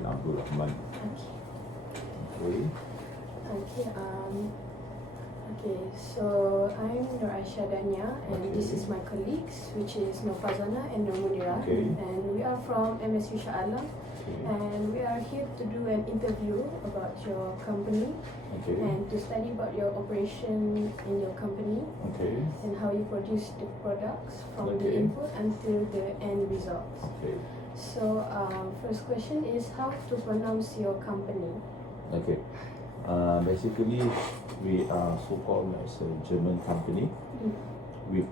Abdul Rahman. Okay. Okay. So I'm Nur Aisyah Dania, and this is my colleagues, which is Nur Fazana and Nur Munira, and we are from MSU Shah Alam, and we are here to do an interview about your company and to study about your operation in your company and how you produce the products from the input until the end results. So first question is how to pronounce your company. Basically, we are so-called as a German company with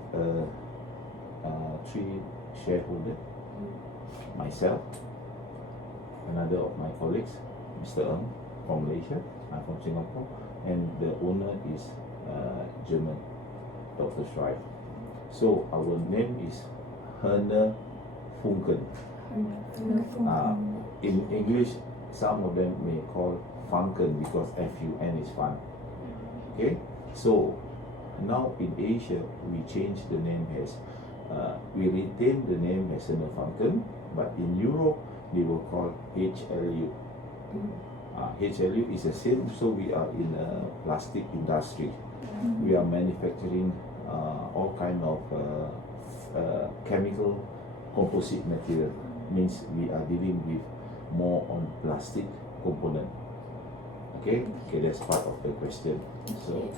three shareholders. Myself, another of my colleagues, Mr. Ng from Malaysia, I'm from Singapore, and the owner is German, Dr. Schreib. So our name is Huerner Funken. In English, some of them may call Funken because F-U-N is fun. Okay, so now in Asia we change the name as we retain the name as Funken, but in Europe they will call HLU. HLU is the same, so we are in a plastic industry. We are manufacturing all kind of chemical composite material. Means we are dealing with more on plastic component. Okay, that's part of the question. So,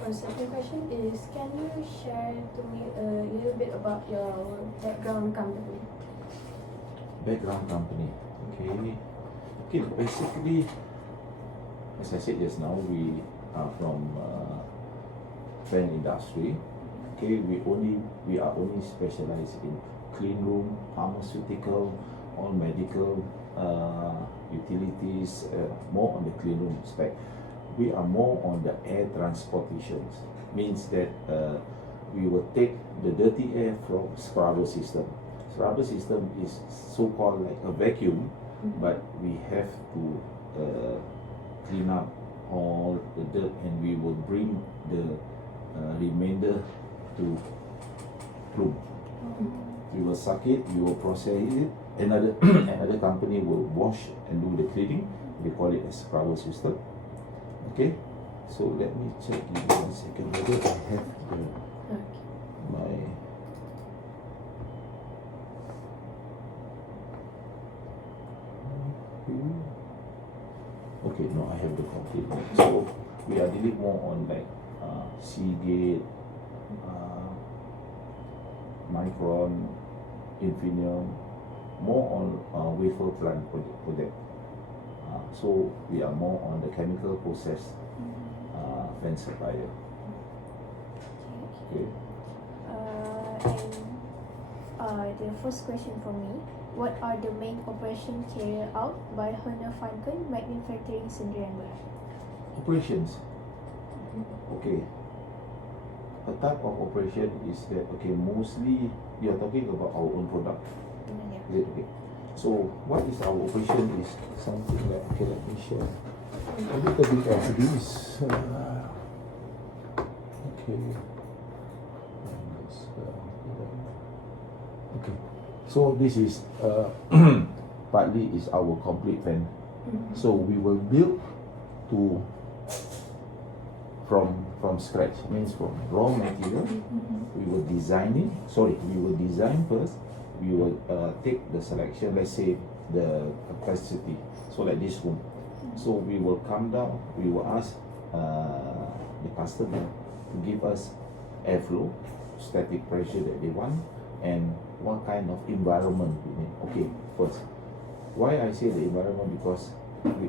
for the second question is, can you share to me a little bit about your background company? Background company. Okay. Basically, as I said just now, we are from fan industry. Okay, we are only specialized in clean room, pharmaceutical, all medical, utilities, more on the clean room spec. We are more on the air transportations. Means that we will take the dirty air from scrubber system. Scrubber system is so-called like a vacuum, but we have to clean up all the dirt, and we will bring the remainder to plume. We will suck it, we will process it. Another company will wash and do the cleaning. We call it a scrubber system. Okay, so let me check in 1 second whether I have my. Okay, no, I have the complete one. So we are dealing more on like Seagate, Micron, Infineon, more on wafer plant project. So we are more on the chemical process fan supplier. Okay. The first question for me, what are the main operations carried out by Huerner Funken Manufacturing Sdn. Operations. Okay. A type of operation is that, mostly you are talking about our own product. Is it okay? So what is our operation is something like, let me share a little bit of this. Okay. So this is partly is our complete fan. So we will build to from scratch, means from raw material. We will design it. We will design first. We will take the selection, let's say the capacity, so like this room. So we will come down, we will ask the customer to give us airflow, static pressure that they want, and what kind of environment we need. Okay, first, why I say the environment, because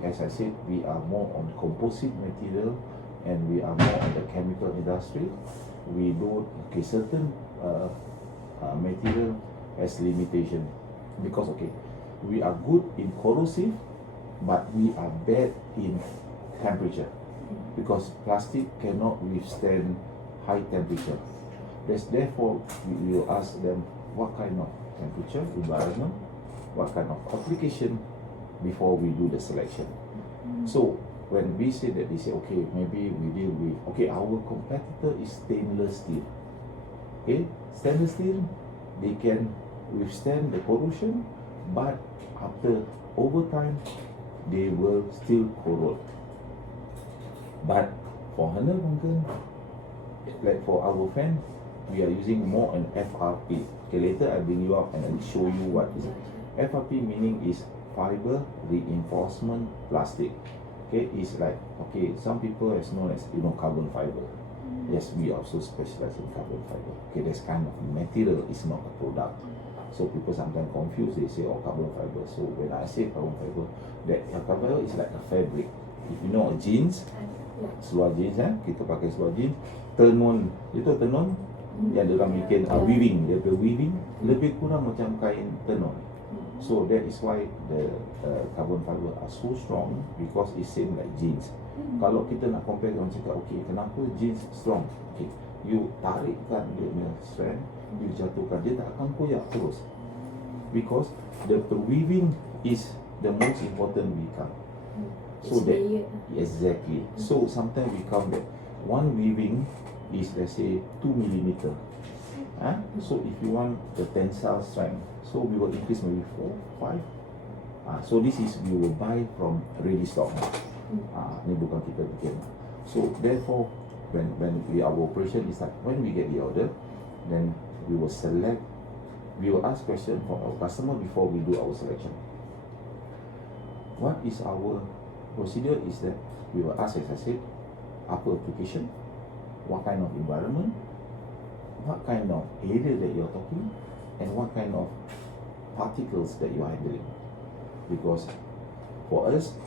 as I said, we are more on composite material and we are more on the chemical industry. We do certain material as limitation, because we are good in corrosive, but we are bad in temperature, because plastic cannot withstand high temperature. Therefore we will ask them what kind of temperature, environment, what kind of application before we do the selection. So when we say that, they say maybe we deal with our competitor is stainless steel. Stainless steel, they can withstand the corrosion, but after over time, they will still corrode. But for Huerner Funken, like for our fan, we are using more an FRP. Okay, later I bring you up and I'll show you what is it. FRP meaning is fiber reinforcement plastic. Okay, it's like, okay, some people is known as carbon fiber. Yes, we also specialize in carbon fiber. Okay, this kind of material is not a product. So people sometimes confuse, they say, oh, carbon fiber. So when I say carbon fiber, that carbon fiber is like a fabric. If you know a jeans, seluar jeans, kita pakai seluar jeans, tenun, itu tenun yang diorang bikin weaving, dia weaving lebih kurang macam kain tenun. So that is why the carbon fiber are so strong, because it's same like jeans. Kalau kita nak compare, orang cakap, okay, kenapa jeans strong? Okay, you tarikkan dia punya strand, you jatuhkan, dia tak akan koyak terus, because the weaving is the most important we count. So that exactly. So sometimes we count that one weaving is, let's say, 2 millimeter. So if you want the tensile strength, so we will increase maybe 4, 5. So this is we will buy from ready stock. Ni bukan kita bikin. So therefore, when our operation is like, when we get the order, then we will select. We will ask question from our customer before we do our selection. What is our procedure is that we will ask, as I said, apa application, what kind of environment, what kind of area that you're talking, and what kind of particles that you are handling. Because for us,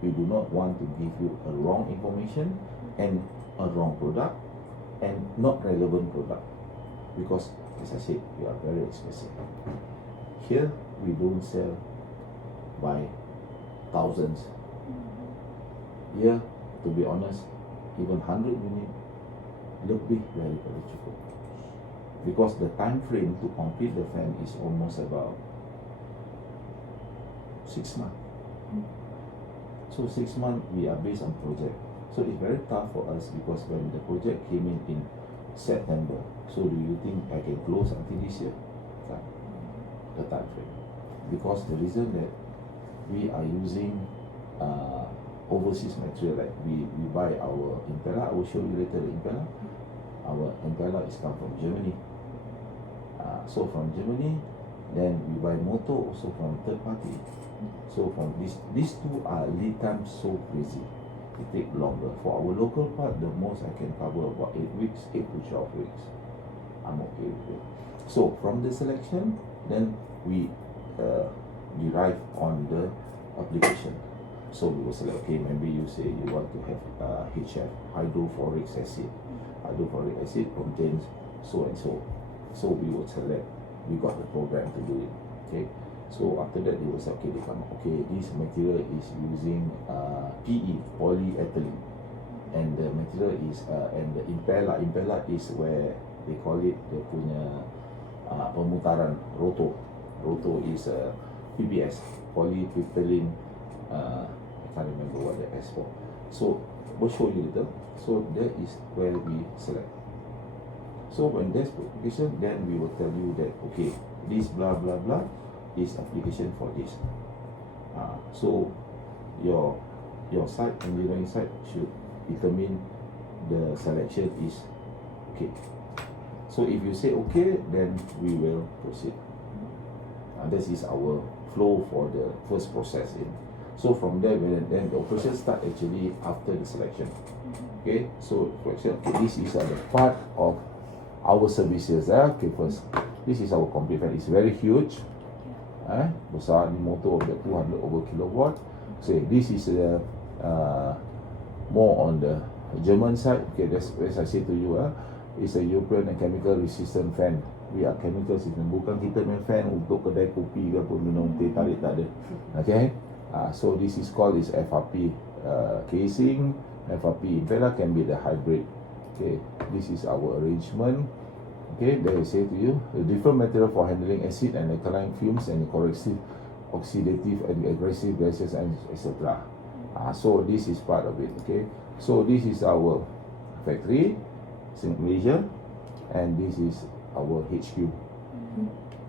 we do not want to give you a wrong information and a wrong product and not relevant product. Because, as I said, we are very expensive. Here, we don't sell by thousands. Here, to be honest, even 100 unit lebih very cukup. Because the time frame to complete the fan is almost about 6 months. So 6 months we are based on project. So it's very tough for us, because when the project came in September, so do you think I can close until this year? The time frame. Because the reason that we are using overseas material, like we buy our impeller. I will show you later the impeller. Our impeller is come from Germany. So from Germany, then we buy motor also from third party. So from these two are lead time so crazy. It take longer. For our local part, the most I can cover about 8 weeks, 8 to 12 weeks. I'm okay with it. So from the selection, then we derive on the application. So we will select, okay, maybe you say you want to have HF, hydrofluoric acid. Hydrofluoric acid contains so and so. So we will select, we got the program to do it. Okay. So after that they will say, okay, they come, okay, this material is using PE, polyethylene. And the material is, and the impeller is where they call it, dia punya pemutaran, rotor. Rotor is PPS, polypropylene, I can't remember what the S for. So we'll show you later. So that is where we select. So when there's application, then we will tell you that, okay, this blah blah blah is application for this. So your site, engineering site, should determine the selection is okay. So if you say okay, then we will proceed. This is our flow for the first process in. So from there, then the operation start actually after the selection. Okay, so for example, okay, this is the part of our services. Okay, first, this is our complete fan. It's very huge. Besar ni motor of 200 over kilowatt. So this is more on the German side. Okay, that's as I say to you, it's a European and chemical resistant fan. We are chemical system. Bukan kita main fan untuk kedai kopi ke pun minum teh tarik, tak ada. Okay, so this is called is FRP casing. FRP impeller can be the hybrid. Okay, this is our arrangement. Okay, they will say to you the different material for handling acid and alkaline fumes and corrosive, oxidative and aggressive gases, and etc. So this is part of it. Okay, so this is our factory in Malaysia, and this is our HQ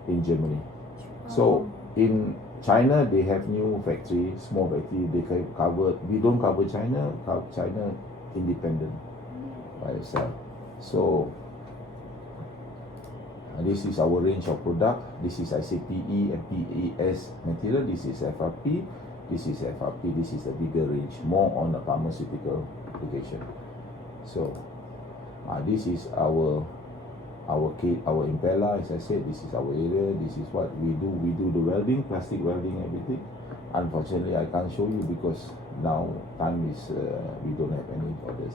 in Germany. So in China, they have new factory, small factory. They can cover. We don't cover China. China independent by itself. So this is our range of product. This is ICPE and PES material. This is FRP. This is FRP. This is a bigger range, more on the pharmaceutical application. So this is our impeller. As I said, this is our area. This is what we do. We do the welding, plastic welding, everything. Unfortunately, I can't show you because now time is we don't have any orders.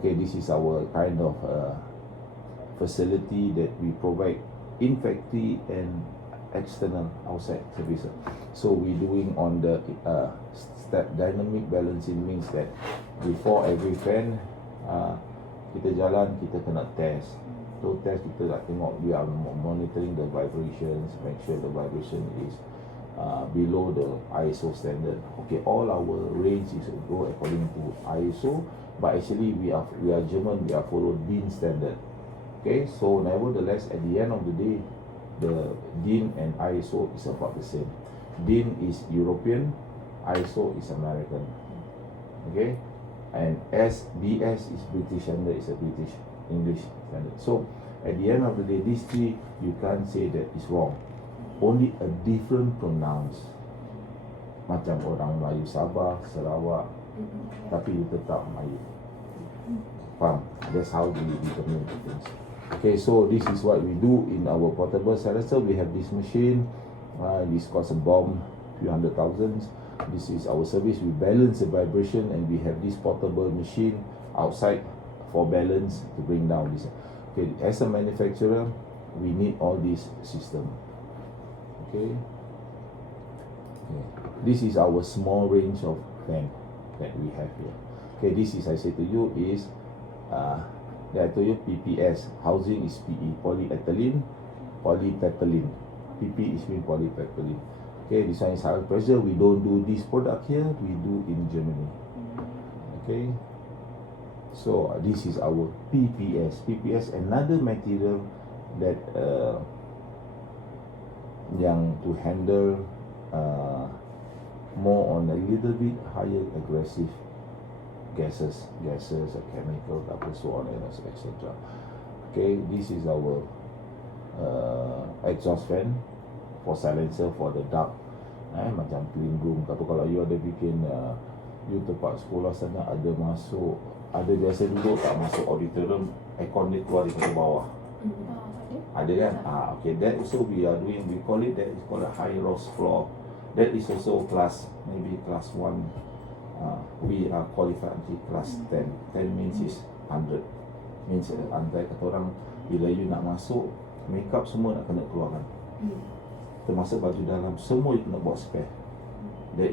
Okay, this is our kind of facility that we provide in factory and external outside services. So we're doing on the step dynamic balancing, means that before every fan kita jalan, kita kena test. So test, kita nak tengok, we are monitoring the vibrations, make sure the vibration is below the ISO standard. Okay, all our range is go according to ISO, but actually we are German, we are follow DIN standard. Okay, so nevertheless, at the end of the day, the DIN and ISO is about the same. DIN is European, ISO is American. Okay, and SBS is British standard, is a British English standard. So at the end of the day, these three, you can't say that is wrong. Only a different pronounce. Macam orang Melayu Sabah, Sarawak, tapi you tetap Melayu. Faham? That's how we determine the things. Okay, so this is what we do in our portable silencer. We have this machine. This costs a bomb, few hundred thousands. This is our service. We balance the vibration, and we have this portable machine outside for balance to bring down this. Okay, as a manufacturer, we need all this system. Okay. This is our small range of fan that we have here. Okay, this is, I say to you, is that I told you PPS. Housing is PE, polyethylene, polypropylene. PP is mean polypropylene. Okay, this one is high pressure. We don't do this product here. We do in Germany. Okay. So this is our PPS. PPS, another material that yang to handle more on a little bit higher aggressive gases, chemical, so on and etc. Okay, this is our exhaust fan for silencer for the duct. Macam clean room. Kalau you ada bikin you tempat sekolah sana ada masuk, ada biasa duduk tak masuk auditorium, aircon dia keluar daripada bawah. Ada kan? Okay, that also we are doing, we call it, that is called a high roof floor. That is also class, maybe class 1. We are qualified until class 10. 10 means is 100. Means andai kata orang, bila you nak masuk, makeup semua nak kena keluarkan. Termasuk baju dalam, semua you kena buat spare. That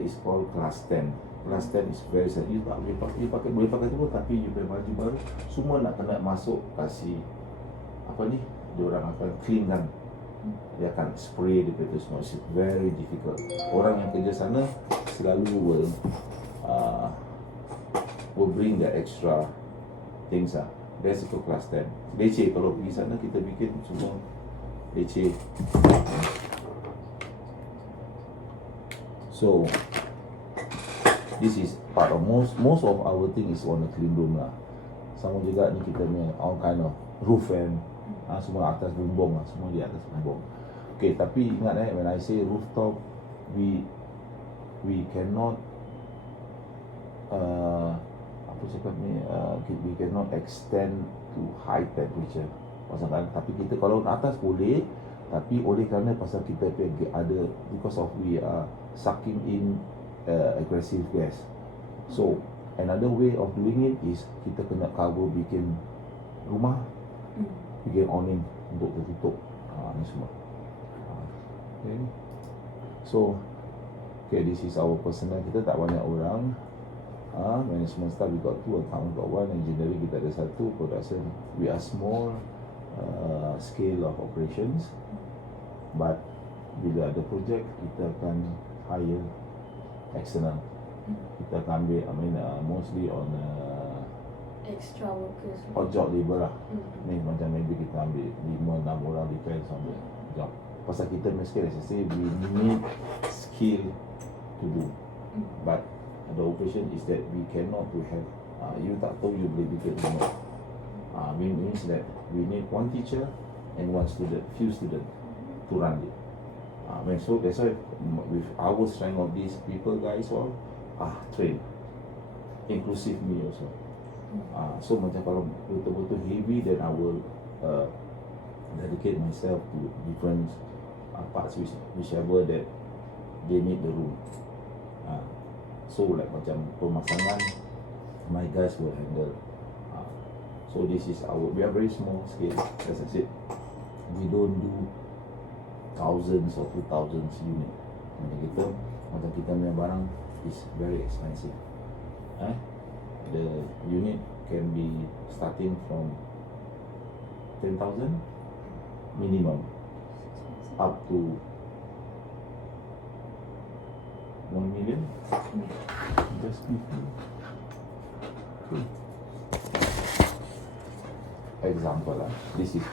is called class 10. Class 10 is very sad. You boleh pakai semua, tapi you punya baju baru semua nak kena masuk kasih apa ni, dia orang akan clean kan, dia akan spray dia itu semua. It's very difficult. Orang yang kerja sana selalu will bring the extra things lah. That's itu class 10. Leceh, kalau pergi sana kita bikin semua leceh. So this is part of most of our thing is on the clean room lah. Sama juga ni kita ni all kind of roof fan, semua atas bumbung lah, semua di atas bumbung. Okay, tapi ingat when I say rooftop, we cannot apa cakap ni, we cannot extend to high temperature. Tapi kita kalau atas boleh, tapi oleh kerana pasal kita ada, because of we are sucking in aggressive gas. So another way of doing it is kita kena cover, bikin rumah, bikin awning untuk tertutup ni semua. Okay. So this is our personnel. Kita tak banyak orang. Management staff, we got 2, account got 1, engineering kita ada 1, production we are small scale of operations, but bila ada project kita akan hire external. Kita akan ambil, mostly on extra workers, hot job labor lah. Ni macam maybe kita ambil 5-6 orang, depends on the job. pasal kita punya skill, as I say, we need skill to do. But the operation is that we cannot to have you tak tahu you boleh bikin remote. Means that we need one teacher and one student, few students to run it. So that's why with our strength of these people guys all train, inclusive me also. So macam kalau betul-betul heavy, then I will dedicate myself to different parts whichever that they need the room. So like macam pemasangan, my guys will handle. So this is we are very small scale, as I said. We don't do thousands or 2,000 unit. Macam kita punya barang is very expensive. The unit can be starting from 10,000 minimum up to 1 million. Just okay. Example this is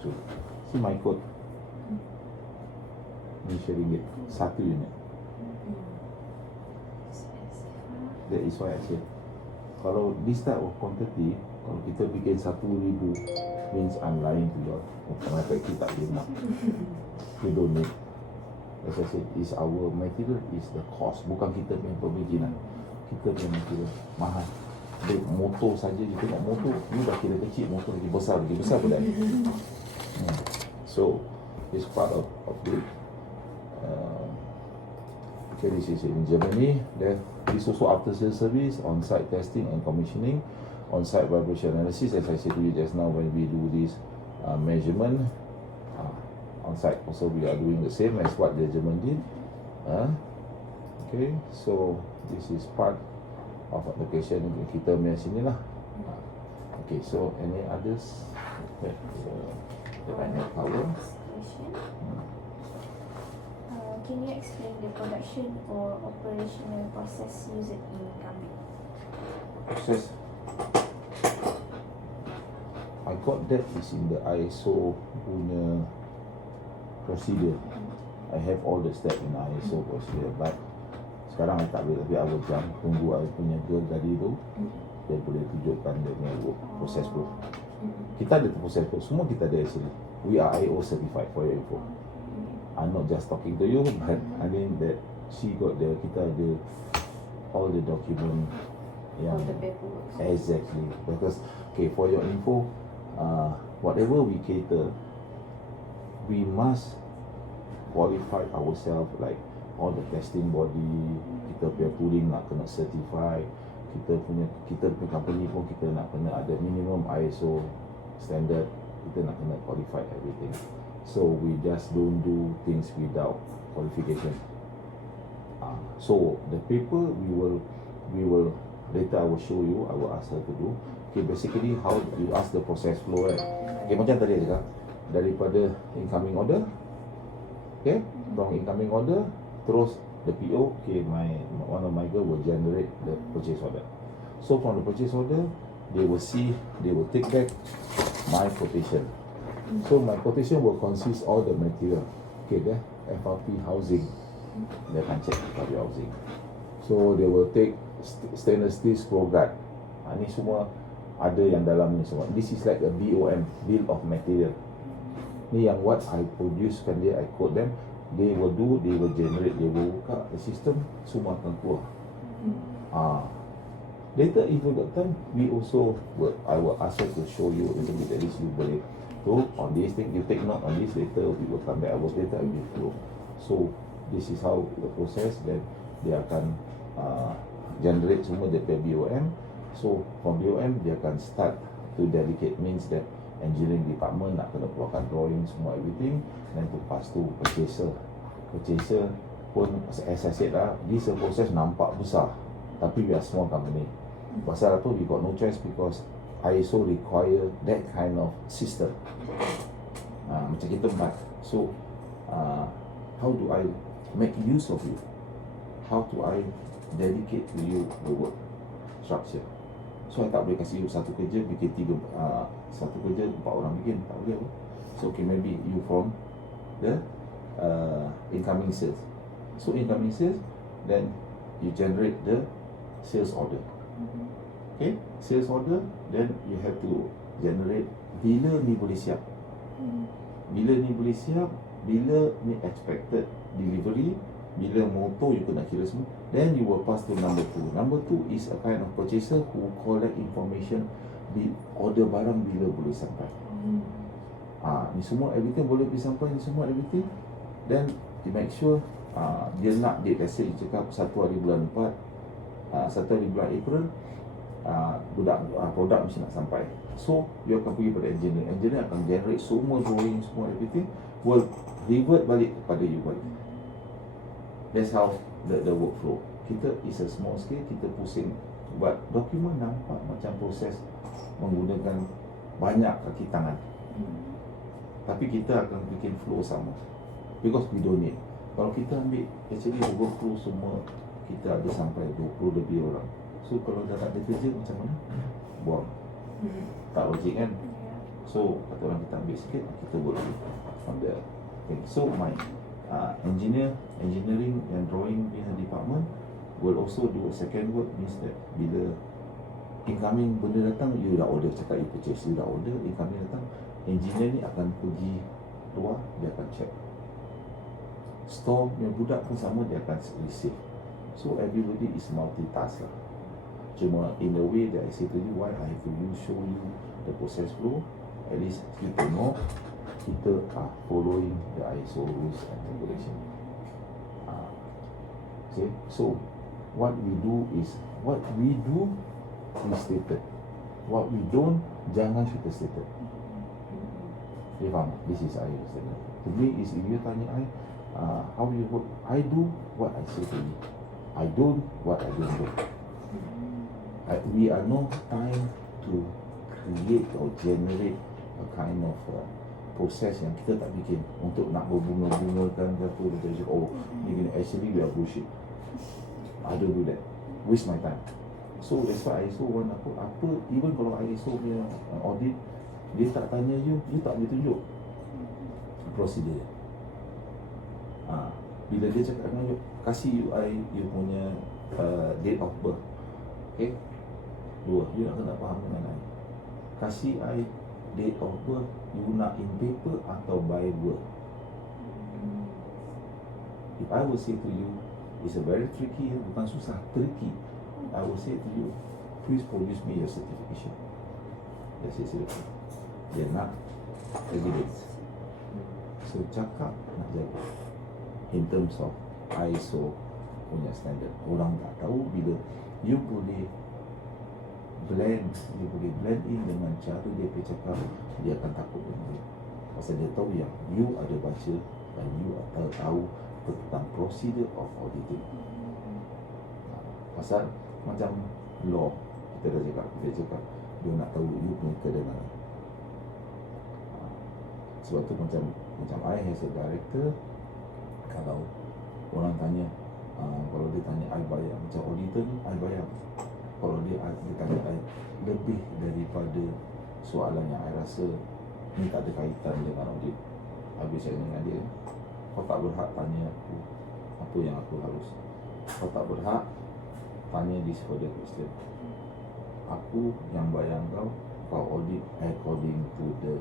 true. See my code. Ni ringgit satu unit. That is why I said, kalau this type of quantity, kalau kita bikin 1,000, means I'm lying to you all. My factory tak boleh nak. We don't need. As I said, is our material is the cost, bukan kita punya pembikinan. Kita punya material mahal. Dia motor saja, you tengok motor, ni dah kira kecil, motor lagi besar pun dah. So, it's part of it. Okay, this is in Germany. There is also after sales service, on-site testing and commissioning, on-site vibration analysis. As I said to you just now, when we do this measurement, on-site also we are doing the same as what the German did. Okay, so this is part of application kita punya sini lah. Okay, so any others? Okay, the panel power. Can you explain the production or operational process used in incoming? Process. I got that is in the ISO punya procedure. I have all the steps in ISO procedure, but sekarang I tak boleh, tapi I will tunggu I punya girl tadi tu, dia boleh tunjukkan dia punya proses flow. Kita ada proses flow, semua kita ada actually. We are IO certified, for your info. I'm not just talking to you, but I mean that she got kita ada all the document. All the paperwork. Exactly, because okay, for your info, whatever we cater, we must qualify ourselves, like all the testing body, kita punya tooling nak kena certify, kita punya company pun kita nak kena ada minimum ISO standard, kita nak kena qualify everything. So we just don't do things without qualification. So the paper we will later I will show you, I will ask her to do. Okay, basically how you ask the process flow, right? Okay, macam tadi cakap, daripada incoming order, okay, from incoming order, terus the PO, okay, one of my girl will generate the purchase order. So from the purchase order, they will take back my quotation. So my quotation will consist all the material. Okay, there, FRP housing, they can check FRP housing. So they will take stainless steel scroll guard. Ni semua ada yang dalam ni semua. This is like a BOM, bill of material. Ni yang what I produce kan dia, I quote them. They will generate, they will buka the system, semua akan keluar. Later if you got time, I will ask her to show you a little bit, at least you boleh on this thing, you take note on this, later we will come back hours later and give you. So this is how the process, then dia akan generate semua dia BOM. So from BOM dia akan start to dedicate, means that engineering department nak kena keluarkan drawing semua everything, then to pass to purchaser pun, as I said lah, this process nampak besar, tapi we are small company. Pasal apa, we got no choice because ISO require that kind of system. Macam kita buat. So how do I make use of you? How do I dedicate to you the work structure? So I tak boleh kasih you satu kerja bikin satu kerja 4 orang bikin, tak boleh apa. So okay, maybe you from the incoming sales. So incoming sales, then you generate the sales order. Okay, sales order, then you have to generate bila ni boleh siap. Bila ni boleh siap, bila ni expected delivery, bila motor you kena kira semua. Then you will pass to number 2. Number 2 is a kind of purchaser who collect information di order barang bila boleh sampai. Ni semua everything boleh sampai, ni semua everything. Then you make sure dia nak date, let's say you cakap 1 hari bulan 4, 1 hari bulan April, produk mesti nak sampai. So you akan pergi pada engineer. Engineer akan generate semua drawing, semua everything, will revert balik kepada you balik. That's how the workflow. Kita is a small scale, kita pusing buat dokumen, nampak macam proses menggunakan banyak kaki tangan. Tapi kita akan bikin flow sama, because we don't need. Kalau kita ambil, actually the workflow semua kita ada sampai 20 lebih orang. So kalau dah tak ada kerja, macam mana? Buang. Tak logik kan? So kata orang kita ambil sikit, kita boleh on the thing. So my engineering and drawing in the department will also do a second work, means that bila incoming benda datang, you dah order, cakap you purchase, you dah order, incoming datang, engineer ni akan pergi luar, dia akan check. Store punya budak pun sama, dia akan receive. So everybody is multitask lah. Cuma in a way that I say to you, why I have to show you the process flow, at least you know kita are following the ISO rules and regulation. Okay, so what we do is stated. What we don't, jangan kita stated. You faham? This is I statement. To me is, if you tanya I, how you work, I do what I say to you. I don't what I don't do. We are no time to create or generate a kind of proses yang kita tak bikin untuk nak berbunga-bungakan ke apa, actually we are bullshit. I don't do that. Waste my time. So that's why ISO want apa, even kalau ISO punya audit, dia tak tanya you tak boleh tunjuk prosedur. Bila dia cakap dengan you, kasih you punya date of birth. Okay? 2, you nak kena faham dengan I. Kasih I date of birth, you nak in paper atau by word. If I will say to you, it's a very tricky, bukan susah, tricky. I will say to you, please produce me your certification. That's it, seriously. Dia nak evidence. So cakap nak jaga in terms of ISO punya standard. Orang tak tahu bila you boleh blend in dengan cara dia cakap, dia akan takut dengan dia. Pasal dia tahu yang you ada baca dan you tahu tentang procedure of auditing. Pasal macam law, kita cakap dia nak tahu you punya kedengaran. Sebab tu macam I as a director, kalau orang tanya, kalau dia tanya I bayar, macam auditor ni I bayar. Kalau dia tanya I lebih daripada soalan yang I rasa ni tak ada kaitan dengan audit, habis saya dengan dia, kau tak berhak tanya aku apa yang aku harus. Kau tak berhak tanya this further question. Aku yang bayar kau audit according to the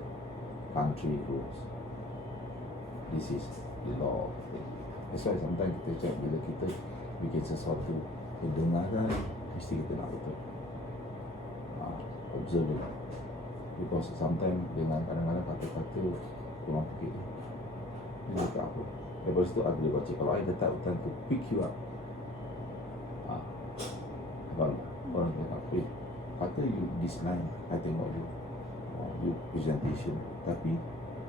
country rules. This is the law. That's why sometimes kita cakap bila kita bikin sesuatu kedengaran, mesti kita nak betul. Observe it. Because sometimes dengan kadang-kadang kata-kata orang fikir dia cakap apa, lepas tu aku boleh baca. Kalau I letak hutan tu pick you up, orang cakap kata you this line, I tengok you presentation, tapi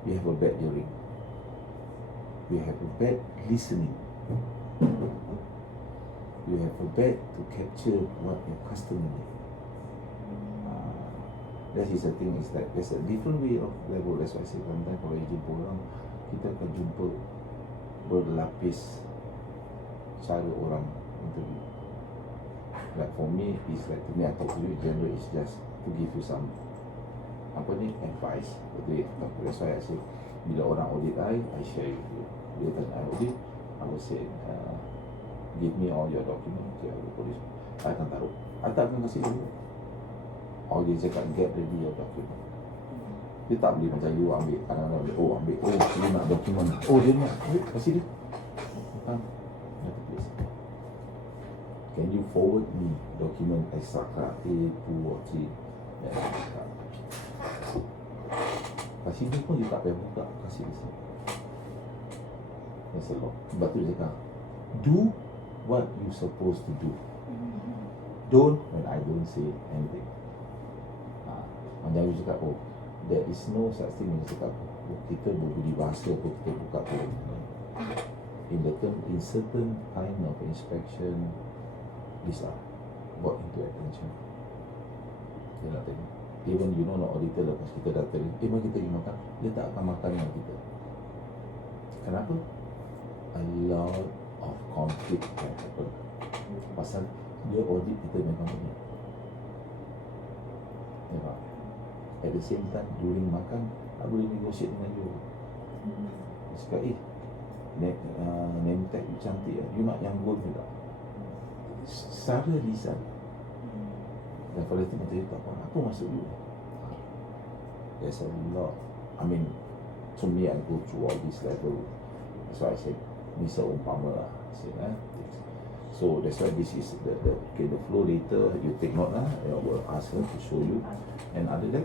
you have a bad hearing, you have a bad listening, you have a bad to capture what your customer need. That is the thing, is that there's a different way of level. That's why I say sometimes kalau jumpa orang, kita akan jumpa berlapis cara orang interview. Like for me, it's like, to me, I talk to you generally, it's just to give you some advice. That's why I say bila orang audit I share with you. Dia tanya audit, I will say, give me all your documents. Okay, I will produce. I akan taruh. I tak akan kasih dulu. Or dia cakap, get ready your document. Dia tak boleh macam you ambil, kadang-kadang ambil, dia nak dokumen. Dia nak, kasih dia. Can you forward me document extra A2 or 3? Kasih dia pun dia tak payah buka, kasih dia. That's a lot. Sebab tu dia cakap, do what you supposed to do. Don't when I don't say anything. Macam you cakap, there is no such thing yang cakap, kita berbudi bahasa apa kita buka tu. In certain kind of inspection, these are brought into attention. Dia nak tengok. Even you know auditor lepas kita dah tadi, mari kita pergi makan, dia tak akan makan dengan kita. Kenapa? A lot of conflict can happen. Pasal dia audit kita memang punya. Nampak? At the same time, during makan, tak boleh negotiate dengan you. Dia cakap, name tag you cantik, you nak yang gold ke tak? Secara lisan. Dan pada itu macam itu, apa maksud you? There's a lot. I mean, to me, I go through all this level. That's why I said, ni seumpama lah. So that's why this is the flow later. You take note lah. I will ask her to show you. And other than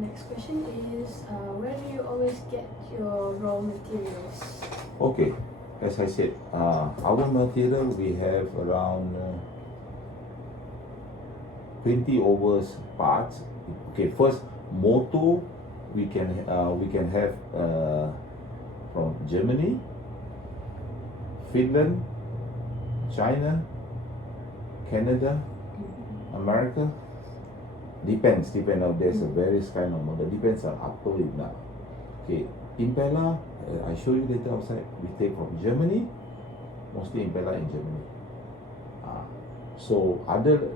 next question is, where do you always get your raw materials? Okay, as I said, our material we have around 20 over parts. Okay, first motor we can have from Germany, Finland, China, Canada, America. Depends. There's a various kind of model. Depends on apa you nak. Okay, impeller, I show you later outside. We take from Germany, mostly impeller in Germany. So other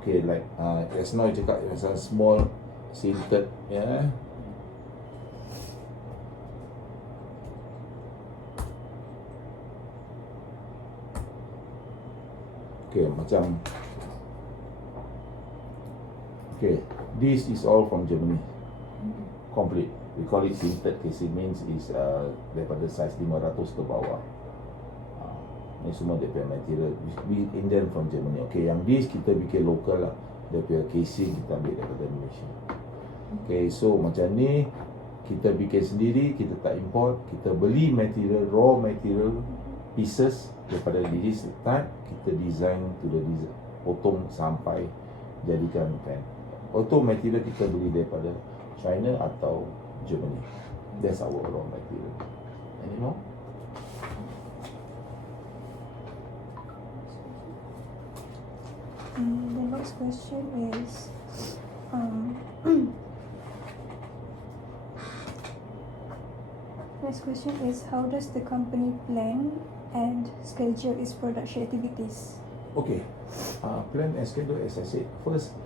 okay, like as now you cakap as a small sintered, yeah. Okay, macam okay, this is all from Germany. Complete. We call it tinted casing, means is daripada size 500 ke bawah. Ni semua dia punya material. We Indian from Germany. Okay, yang this kita bikin local lah. Dia punya casing kita ambil daripada Malaysia. Okay, so macam ni kita bikin sendiri, kita tak import. Kita beli material, raw material pieces daripada this type, kita design to the design, potong sampai jadikan pen. Auto material kita beli daripada China atau Germany. That's our raw material. Any more? The next question is, how does the company plan and schedule its production activities? Okay, plan and schedule, as I said, first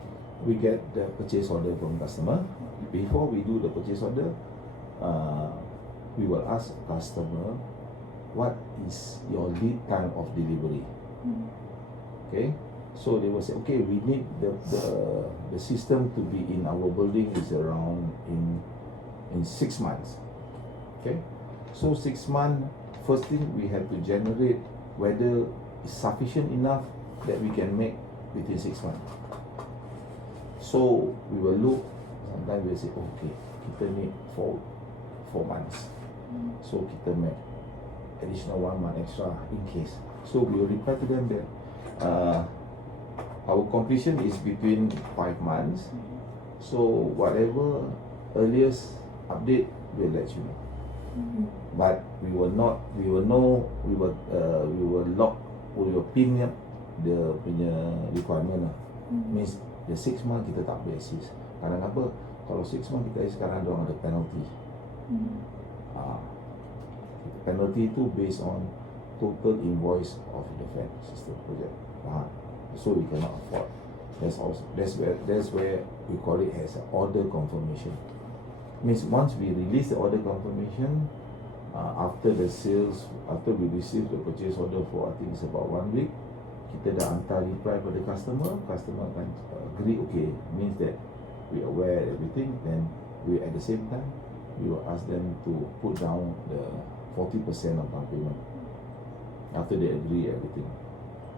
we get the purchase order from customer. Before we do the purchase order, we will ask customer, what is your lead time of delivery? Okay, so they will say, okay, we need the system to be in our building is around in 6 months. Okay, so 6 months, first thing we have to generate whether it's sufficient enough that we can make within 6 months. So we will look, sometimes we will say, okay, kita need 4 months. So kita make additional 1 month extra in case. So we will reply to them that our completion is between 5 months. So whatever earliest update, we'll let you know. But we will lock, we will pin the punya requirement lah. Means the 6 months kita tak boleh assist. Kadang apa, kalau 6 months kita sekarang ada penalty. Penalty tu based on total invoice of the fan system project. So we cannot afford. That's where we call it as an order confirmation. Means once we release the order confirmation, After the sales, after we receive the purchase order for I think it's about 1 week, kita dah hantar reply pada customer akan agree, okay, means that we aware everything, then we at the same time we will ask them to put down the 40% of down payment after they agree everything.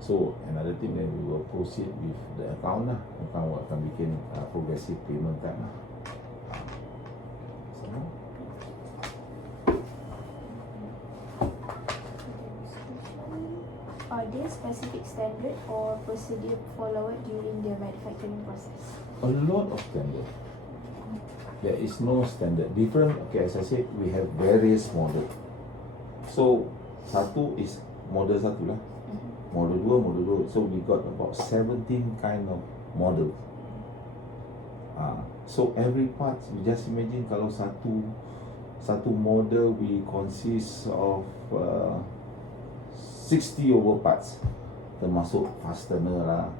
So another thing, then we will proceed with the account lah. Account akan bikin progressive payment type lah. Are there specific standard or procedure followed during the manufacturing process? A lot of standard. There is no standard. Different, okay, as I said, we have various model. So, satu is model satu lah. Model 2. So, we got about 17 kind of model. So, every part, you just imagine kalau satu model we consist of 60 over parts, termasuk fastener lah,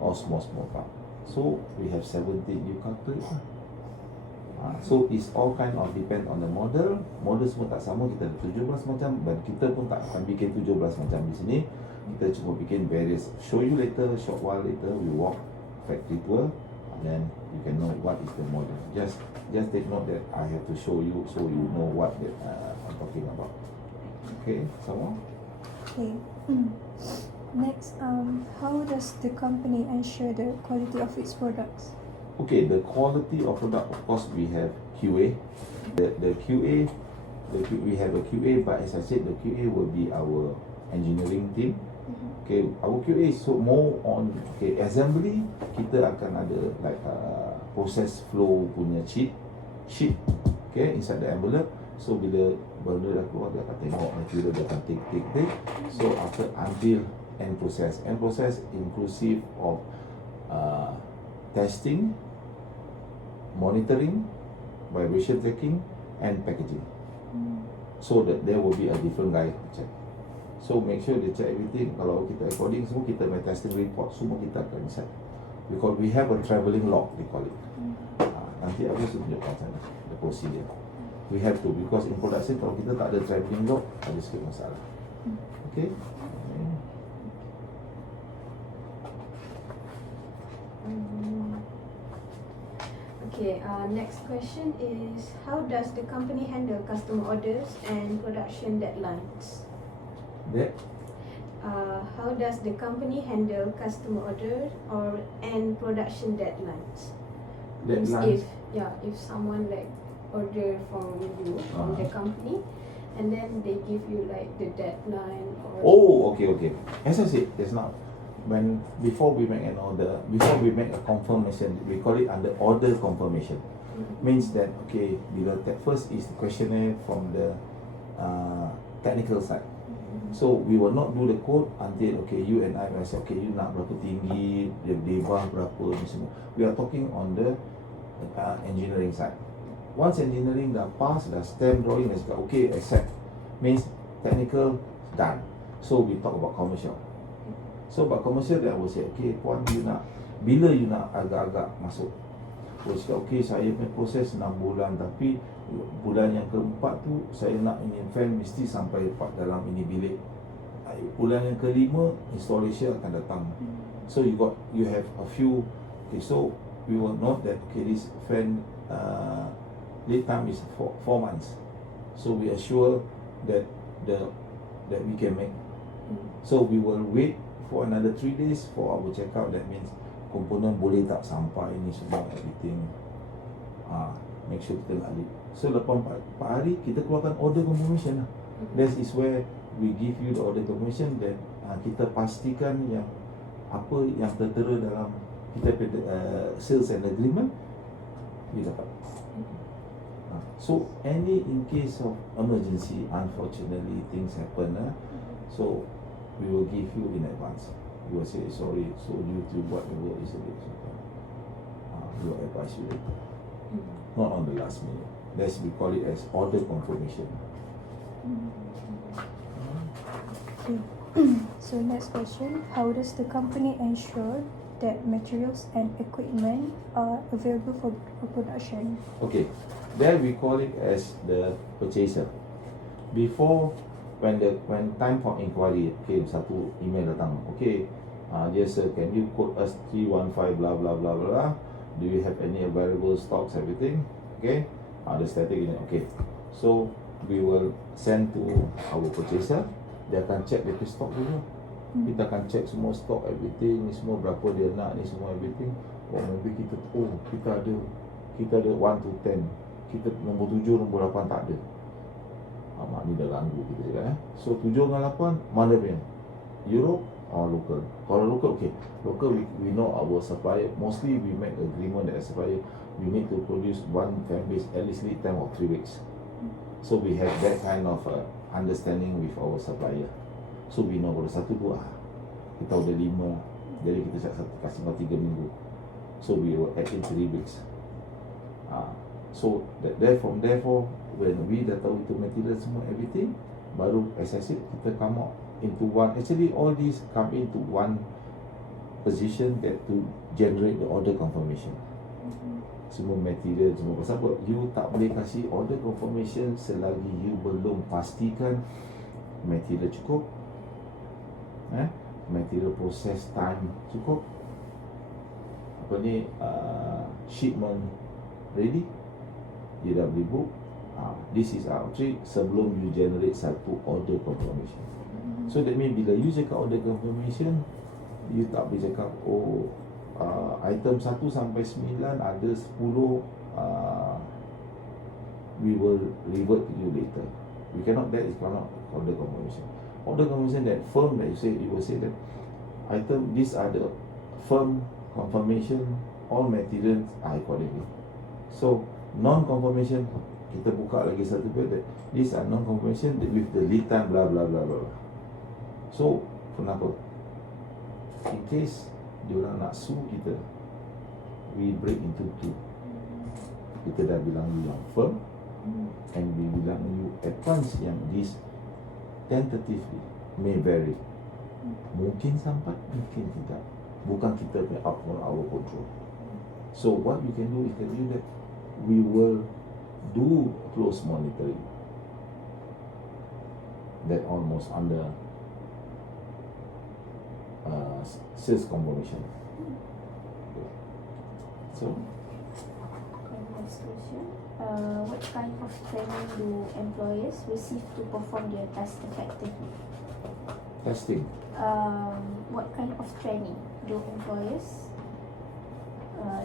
or small part. So, we have 17, you calculate lah. So it's all kind of depend on the model. Model semua tak sama. Kita ada 17 macam, dan kita pun tak akan bikin 17 macam di sini. Kita cuma bikin various. Show you later, short while later we walk factory tour, and then you can know what is the model. Just take note that I have to show you so you know what that, I'm talking about. Okay, sama. Okay. Next, how does the company ensure the quality of its products? Okay, the quality of product, of course, we have QA. The QA, we have a QA, but as I said, the QA will be our engineering team. Okay, our QA is so more on assembly. Kita akan ada like process flow punya sheet. Okay, inside the envelope. So bila benda dah keluar, dia akan tengok material, dia akan take. So until end process inclusive of testing, monitoring, vibration tracking, and packaging. So that there will be a different guy to check. So make sure they check everything. Kalau kita recording semua, kita punya testing report semua kita akan inside. Because we have a travelling log, they call it. Nanti aku tunjukkan sana the procedure. We have to, because in production kalau kita tak ada travelling log, ada sikit masalah. Okay. Okay, next question is, how does the company handle customer orders and production deadlines? How does the company handle customer order and production deadlines? Means if someone like order from you, from the company, and then they give you like the deadline or... Oh, okay. As I said, it's not. Before we make an order, before we make a confirmation, we call it under order confirmation. Means that, okay, first is the questionnaire from the technical side. So we will not do the code until, okay, you and I will say, okay, you nak berapa tinggi, dia debah berapa, ni semua. We are talking on the engineering side. Once engineering dah pass, dah stamp drawing, dah cakap, okay, accept. Means technical done. So we talk about commercial. So about commercial, then I will say, okay, puan, bila you nak agak-agak masuk? Saya cakap, okay, saya punya proses 6 bulan, tapi bulan yang keempat tu saya nak ini fan mesti sampai dalam ini bilik. Bulan yang kelima installation akan datang. So you have a few. Okay, so we will note that, okay, this fan lead time is 4 months. So we assure that we can make. So we will wait for another 3 days for our checkout. That means komponen boleh tak sampai ni semua, everything. Make sure kita nak lead. So lepas 4 hari kita keluarkan order confirmation lah. That is where we give you the order confirmation, that kita pastikan yang apa yang tertera dalam kita sales and agreement you dapat. So in case of emergency, unfortunately things happen, so we will give you in advance. We will say, sorry, so due to whatever is the reason, we will advise you later. Not on the last minute. That's, we call it as order confirmation. So next question, how does the company ensure that materials and equipment are available for production? Okay, there we call it as the purchaser. before when time for inquiry, okay, satu email datang, okay, dear sir, can you quote us 315 blah blah blah blah, do you have any available stocks, everything, okay, the static unit, okay, so we will send to our purchaser, dia akan check dia punya stock dulu, kita akan check semua stock, everything, ni semua berapa dia nak, ni semua everything, maybe kita ada 1 to 10, kita nombor 7, nombor 8 tak ada, mak ni dah ganggu kita cakap so 7 dengan 8 mana punya, Europe or local? Kalau local, okay, local we know our supplier, mostly we make agreement that supplier we need to produce one fan base at least lead time of 3 weeks, so we have that kind of understanding with our supplier, so we know kalau 1, 2 kita ada 5, jadi kita kasih 3 minggu, so we will add in 3 weeks, so therefore when we dah tahu itu material semua everything, baru as I said kita come out into one, actually all these come into one position that to generate the order confirmation. Semua material semua, pasal apa? You tak boleh kasih order confirmation selagi you belum pastikan material cukup, material process time cukup, apa ni, shipment ready, you dah beli book. This is actually sebelum you generate satu order confirmation. So that means bila you cakap order confirmation, you tak boleh cakap item 1 sampai 9 ada 10, we will revert to you later. We cannot, that is not order confirmation. Order confirmation, that firm that you will say that item, these are the firm confirmation, all materials are accordingly. So non-confirmation, kita buka lagi satu page that these are non-confirmation with the lead time blah blah blah blah. So kenapa? In case diorang nak sue kita, we break into 2. Kita dah bilang you yang firm, and we bilang you advance yang this tentatively may vary, mungkin sampai, mungkin tidak, bukan kita punya out of our control. So what we can do is that we will do close monitoring, that almost under sales confirmation. So next question, what kind of training do employers receive to perform their task effectively? testing, What kind of training do employers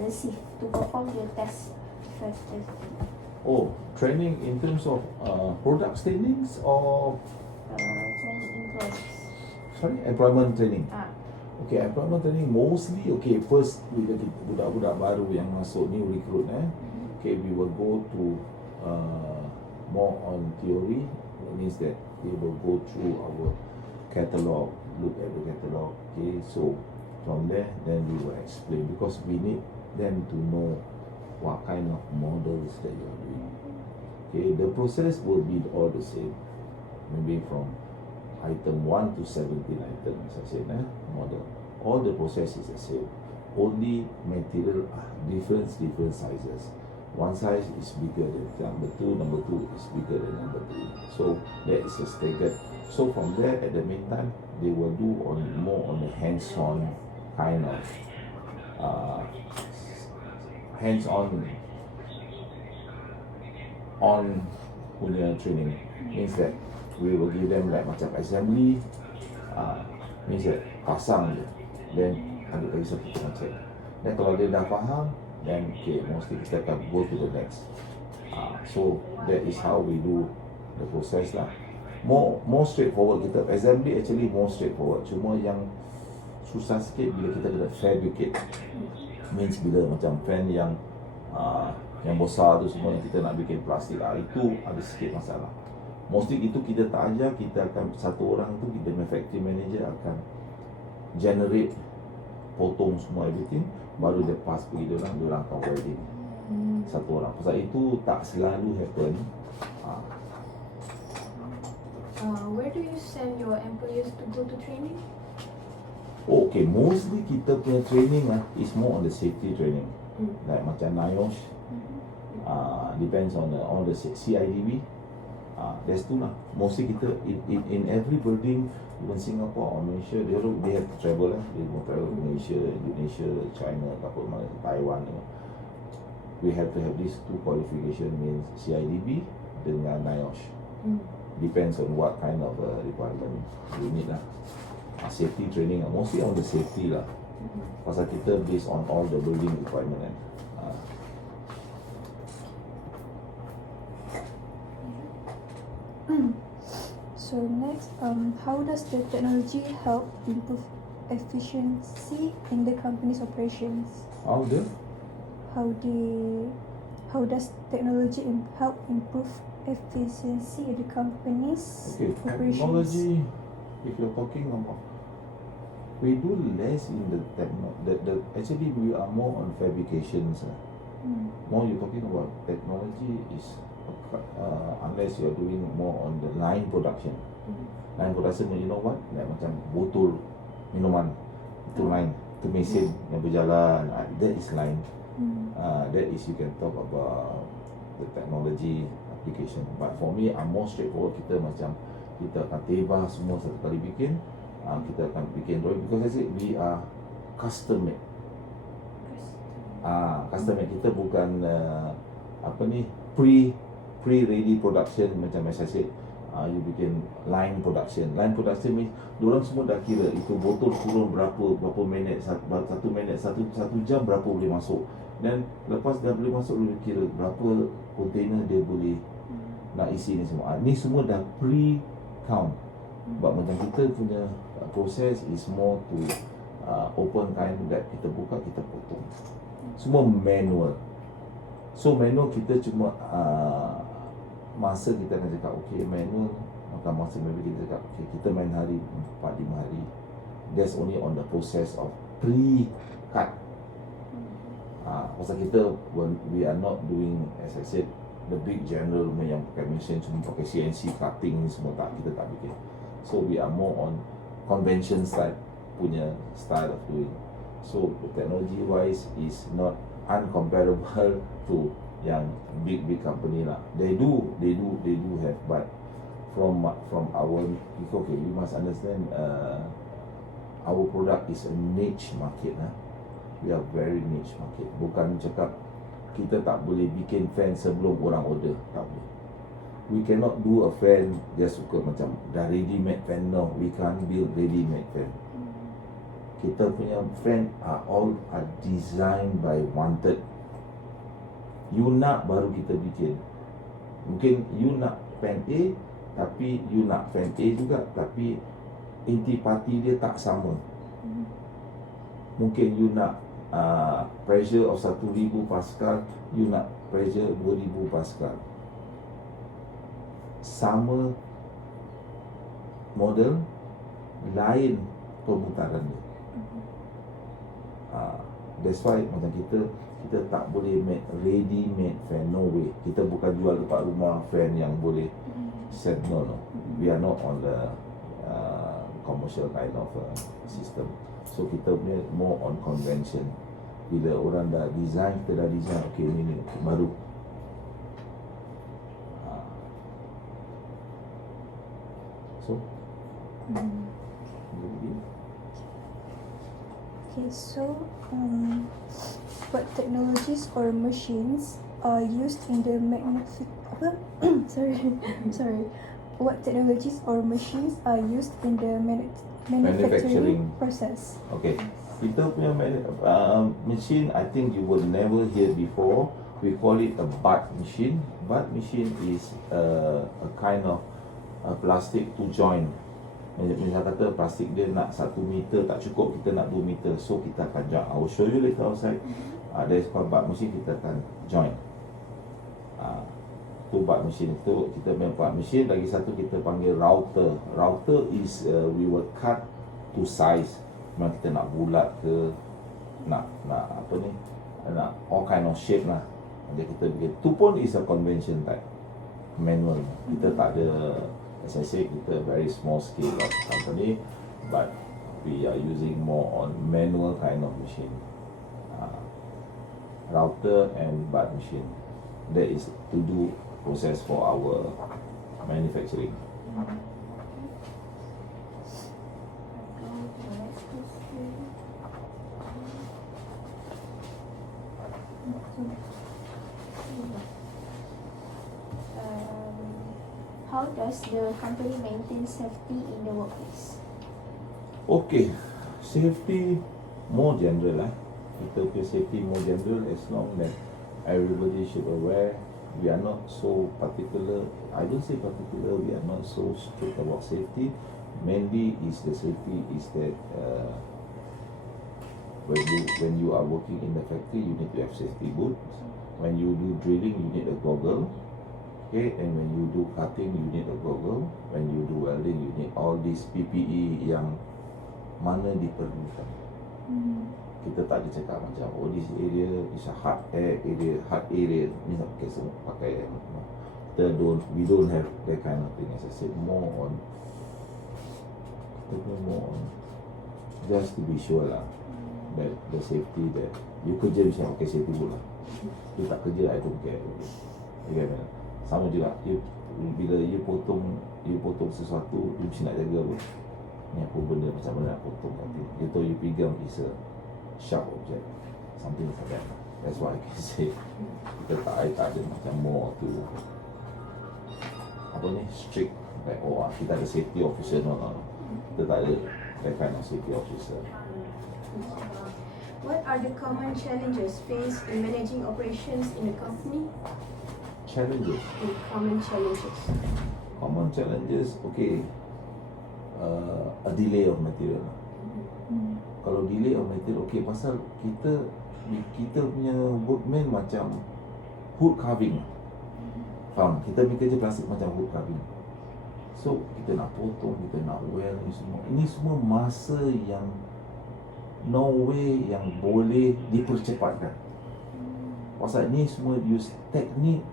receive to perform their task effectively? training in terms of product trainings or Training employers. employment training. Okay, employment training mostly, okay, first bila budak-budak baru yang masuk, new recruit, okay, we will go to more on theory. That means that they will go through our catalog, look at the catalog, okay, so from there then we will explain, because we need them to know what kind of models that you are doing. Okay, the process will be all the same, maybe from item 1 to 17 items, as I said, model. All the process is the same. Only material are different sizes. One size is bigger than number 2 is bigger than number 3. So that is a staggered. So from there, at the meantime, they will do more on the hands-on kind of on punya training. Means that we will give them like macam assembly, means that pasang je, then ada lagi satu konsep. Dan kalau dia dah faham, then okay, mostly kita akan go to the next. So that is how we do the process lah. More straightforward kita. Assembly actually more straightforward. Cuma yang susah sikit bila kita kena fabricate. Means bila macam fan yang besar tu semua yang kita nak bikin plastik, itu ada sikit masalah. Mostly itu kita tak ajar, kita akan satu orang tu, kita manufacturing manager akan generate, potong semua everything, baru dia pass pergi diorang akan welding satu orang. Pasal itu tak selalu happen. Where do you send your employees to go to training? Okay, mostly kita punya training is more on the safety training. Like macam NIOSH, depends on all the CIDB. There's two lah. Mostly kita in every building, even Singapore or Malaysia, they have to travel lah. They will travel to Malaysia, Indonesia, China, Taiwan. We have to have these two qualification, means CIDB dengan NIOSH. Depends on what kind of requirement you need lah. Safety training, mostly on the safety lah. Pasal kita based on all the building requirement kan. So next, how does the technology help improve efficiency in the company's operations? How does technology help improve efficiency in the company's operations? Technology, if you're talking about, we do less in the actually we are more on fabrications. More you're talking about technology is unless you're doing more on the line production. Line production, you know what? Like macam botol minuman, itu line, itu mesin yang berjalan, that is line. That is you can talk about the technology application. But for me, I'm more straightforward. Kita akan tebas semua satu kali bikin. Kita akan bikin drawing because I said we are custom made. Custom made, kita bukan pre-ready production macam saya said. You bikin line production. Line production means diorang semua dah kira itu botol turun berapa minit, satu minit, satu jam berapa boleh masuk. Dan lepas dah boleh masuk, boleh kira berapa container dia boleh nak isi ni semua. Ni semua dah pre-count. But macam kita punya proses is more to open kind that kita buka, kita potong. Semua manual. So manual kita cuma masa kita akan cakap okay manual, maka masa maybe kita cakap okay kita main hari 4-5 hari. That's only on the process of pre-cut. Pasal kita when we are not doing, as I said, the big general yang pakai mesin cuma pakai CNC cutting ni semua tak, kita tak bikin. So we are more on convention style punya style of doing. So technology wise is not uncomparable to yang big company lah. They do have, but from our, okay, you must understand our product is a niche market lah. We are very niche market. Bukan cakap kita tak boleh bikin fan sebelum orang order, tak boleh. We cannot do a fan just suka macam dah ready made fan. No, we can't build ready made fan. Kita punya fan all are designed by wanted. You nak baru kita bikin. Mungkin you nak fan A, tapi you nak fan A juga, tapi intipati dia tak sama. Mungkin you nak pressure of 1000 Pascal, you nak pressure 2000 Pascal. Sama model, lain pemutaran dia. That's why macam kita tak boleh make ready made fan, no way. Kita bukan jual dekat rumah fan yang boleh set, no. We are not on the commercial kind of system. So kita punya more on convention. Bila orang dah design, kita dah design, okay ni baru. So okay, so what technologies or machines are used in the what technologies or machines are used in the manufacturing process? Okay, kita punya machine, I think you will never hear before. We call it a butt machine. Butt machine is a kind of plastic to join. Misal kata plastik dia nak 1 meter tak cukup, kita nak 2 meter, so kita akan join. I will show you later outside. There's called butt machine, kita akan join. Tu butt machine, tu kita punya butt machine. Lagi satu kita panggil router. Router is we will cut to size. Memang kita nak bulat ke, nak apa ni, nak all kind of shape lah. Jadi kita bikin. Tu pun is a convention type, manual. Kita tak ada, as I say, kita very small scale of company, but we are using more on manual kind of machine. Router and butt machine. That is to do process for our manufacturing. How does the company maintain safety in the workplace? Okay, safety more general lah. Kita punya safety more general, as long that everybody should aware. We are not so particular. I don't say particular. We are not so strict about safety. Mainly is the safety is that when you are working in the factory, you need to have safety boots. When you do drilling, you need a goggle. Okay, and when you do cutting, you need a goggle. When you do welding, you need all these PPE yang mana diperlukan. Kita tak ada cakap macam this area is a hard area ni tak pakai semua pakai we don't have that kind of thing. As I said, more on just to be sure lah that the safety that you kerja mesti pakai safety boot lah. You tak kerja, I don't care. Okay, sama juga bila you potong sesuatu, you mesti nak jaga apa ni, apa benda macam mana nak potong nanti. You tahu you pegang is a sharp object, something like that. That's why I can say kita tak ada macam more to apa ni strict like kita ada safety officer. No. Kita tak ada that kind of safety officer. What are the common challenges faced in managing operations in the company? Challenges. Common challenges, okay. A delay of material. Kalau delay of material, okay, pasal kita punya workman macam hood carving. Faham? Kita punya kerja plastik macam hood carving. So, kita nak potong, kita nak weld ni semua. Ini semua masa yang no way yang boleh dipercepatkan. Pasal ni semua use teknik,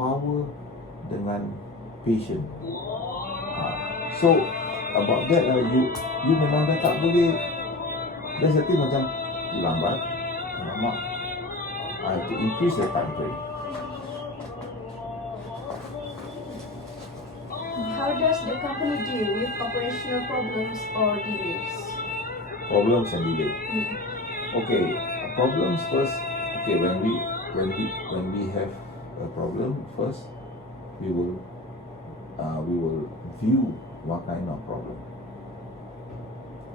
power dengan patient. So about that you memang dah tak boleh. That's the thing, macam lambat, I have to increase the time frame. How does the company deal with operational problems or delays? Problems and delay. Okay, problems first. Okay, when we have a problem first, we will view what kind of problem.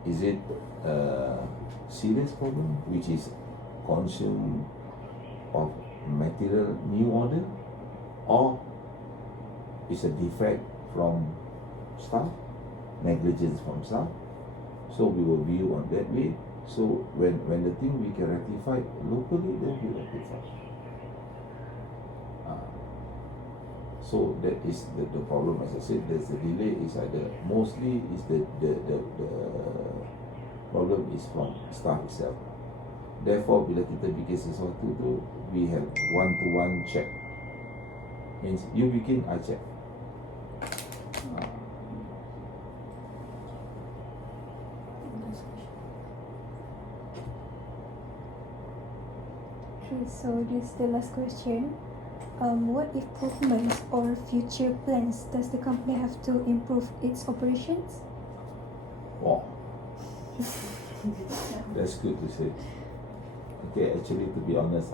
Is it a serious problem which is consume of material new order, or is a defect from staff, negligence from staff? So we will view on that way. So when the thing we can rectify locally, then we rectify. So that is the problem. As I said, there's the delay is either mostly is the problem is from staff itself. Therefore, bila kita bikin sesuatu tu, we have one-to-one check. Means you bikin, I check. Okay, so this is the last question. What improvements or future plans does the company have to improve its operations? Wow. That's good to say. Okay, actually, to be honest,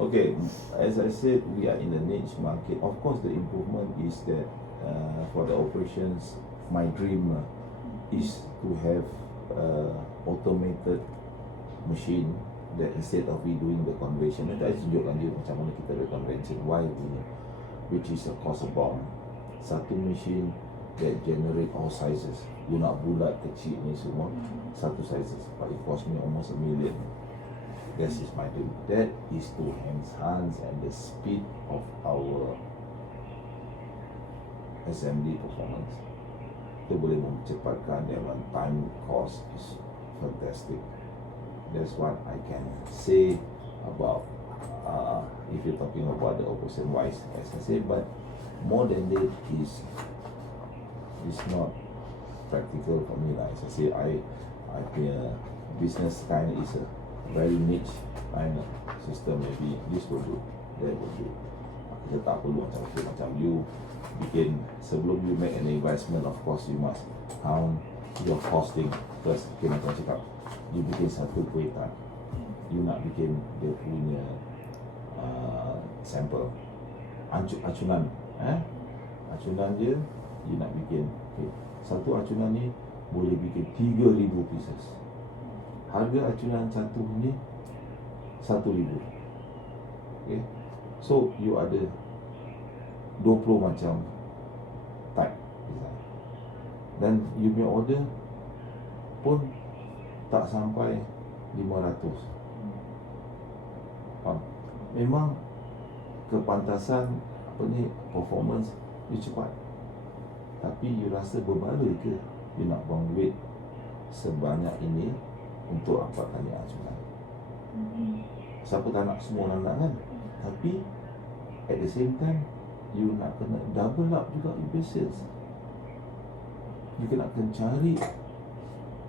okay, as I said, we are in the niche market. Of course, the improvement is that for the operations, my dream is to have automated machine that instead of we doing the convention, saya tunjukkan dia macam mana kita ada convention, why punya, which is a cost about satu machine that generate all sizes. You nak bulat, kecil ni semua, satu sizes, but it cost me almost $1 million. That is my dream. That is to enhance and the speed of our assembly performance. Itu boleh mempercepatkan, dan time cost is fantastic. That's what I can say about if you're talking about the operation wise, as I said. But more than that is not practical for me. As I say, I feel business kind is a very niche kind of system. Maybe this will do, that will do. Kita tak perlu macam you bikin, sebelum you make an investment, of course you must count your costing first. Okay, macam cakap, you bikin satu kuih tart, you nak bikin dia punya sampel, acunan, acunan je, you nak bikin, okay, satu acunan ni boleh bikin 3,000 pieces. Harga acunan satu ni 1,000. Okay, so you ada 20 macam type design, dan you punya order pun tak sampai 500. Memang kepantasan performance you cepat, tapi you rasa berbaloi ke you nak buang duit sebanyak ini untuk apa kali acunan? Siapa tak nak, semua orang nak kan? Tapi at the same time you nak kena double up juga your sales. You kena cari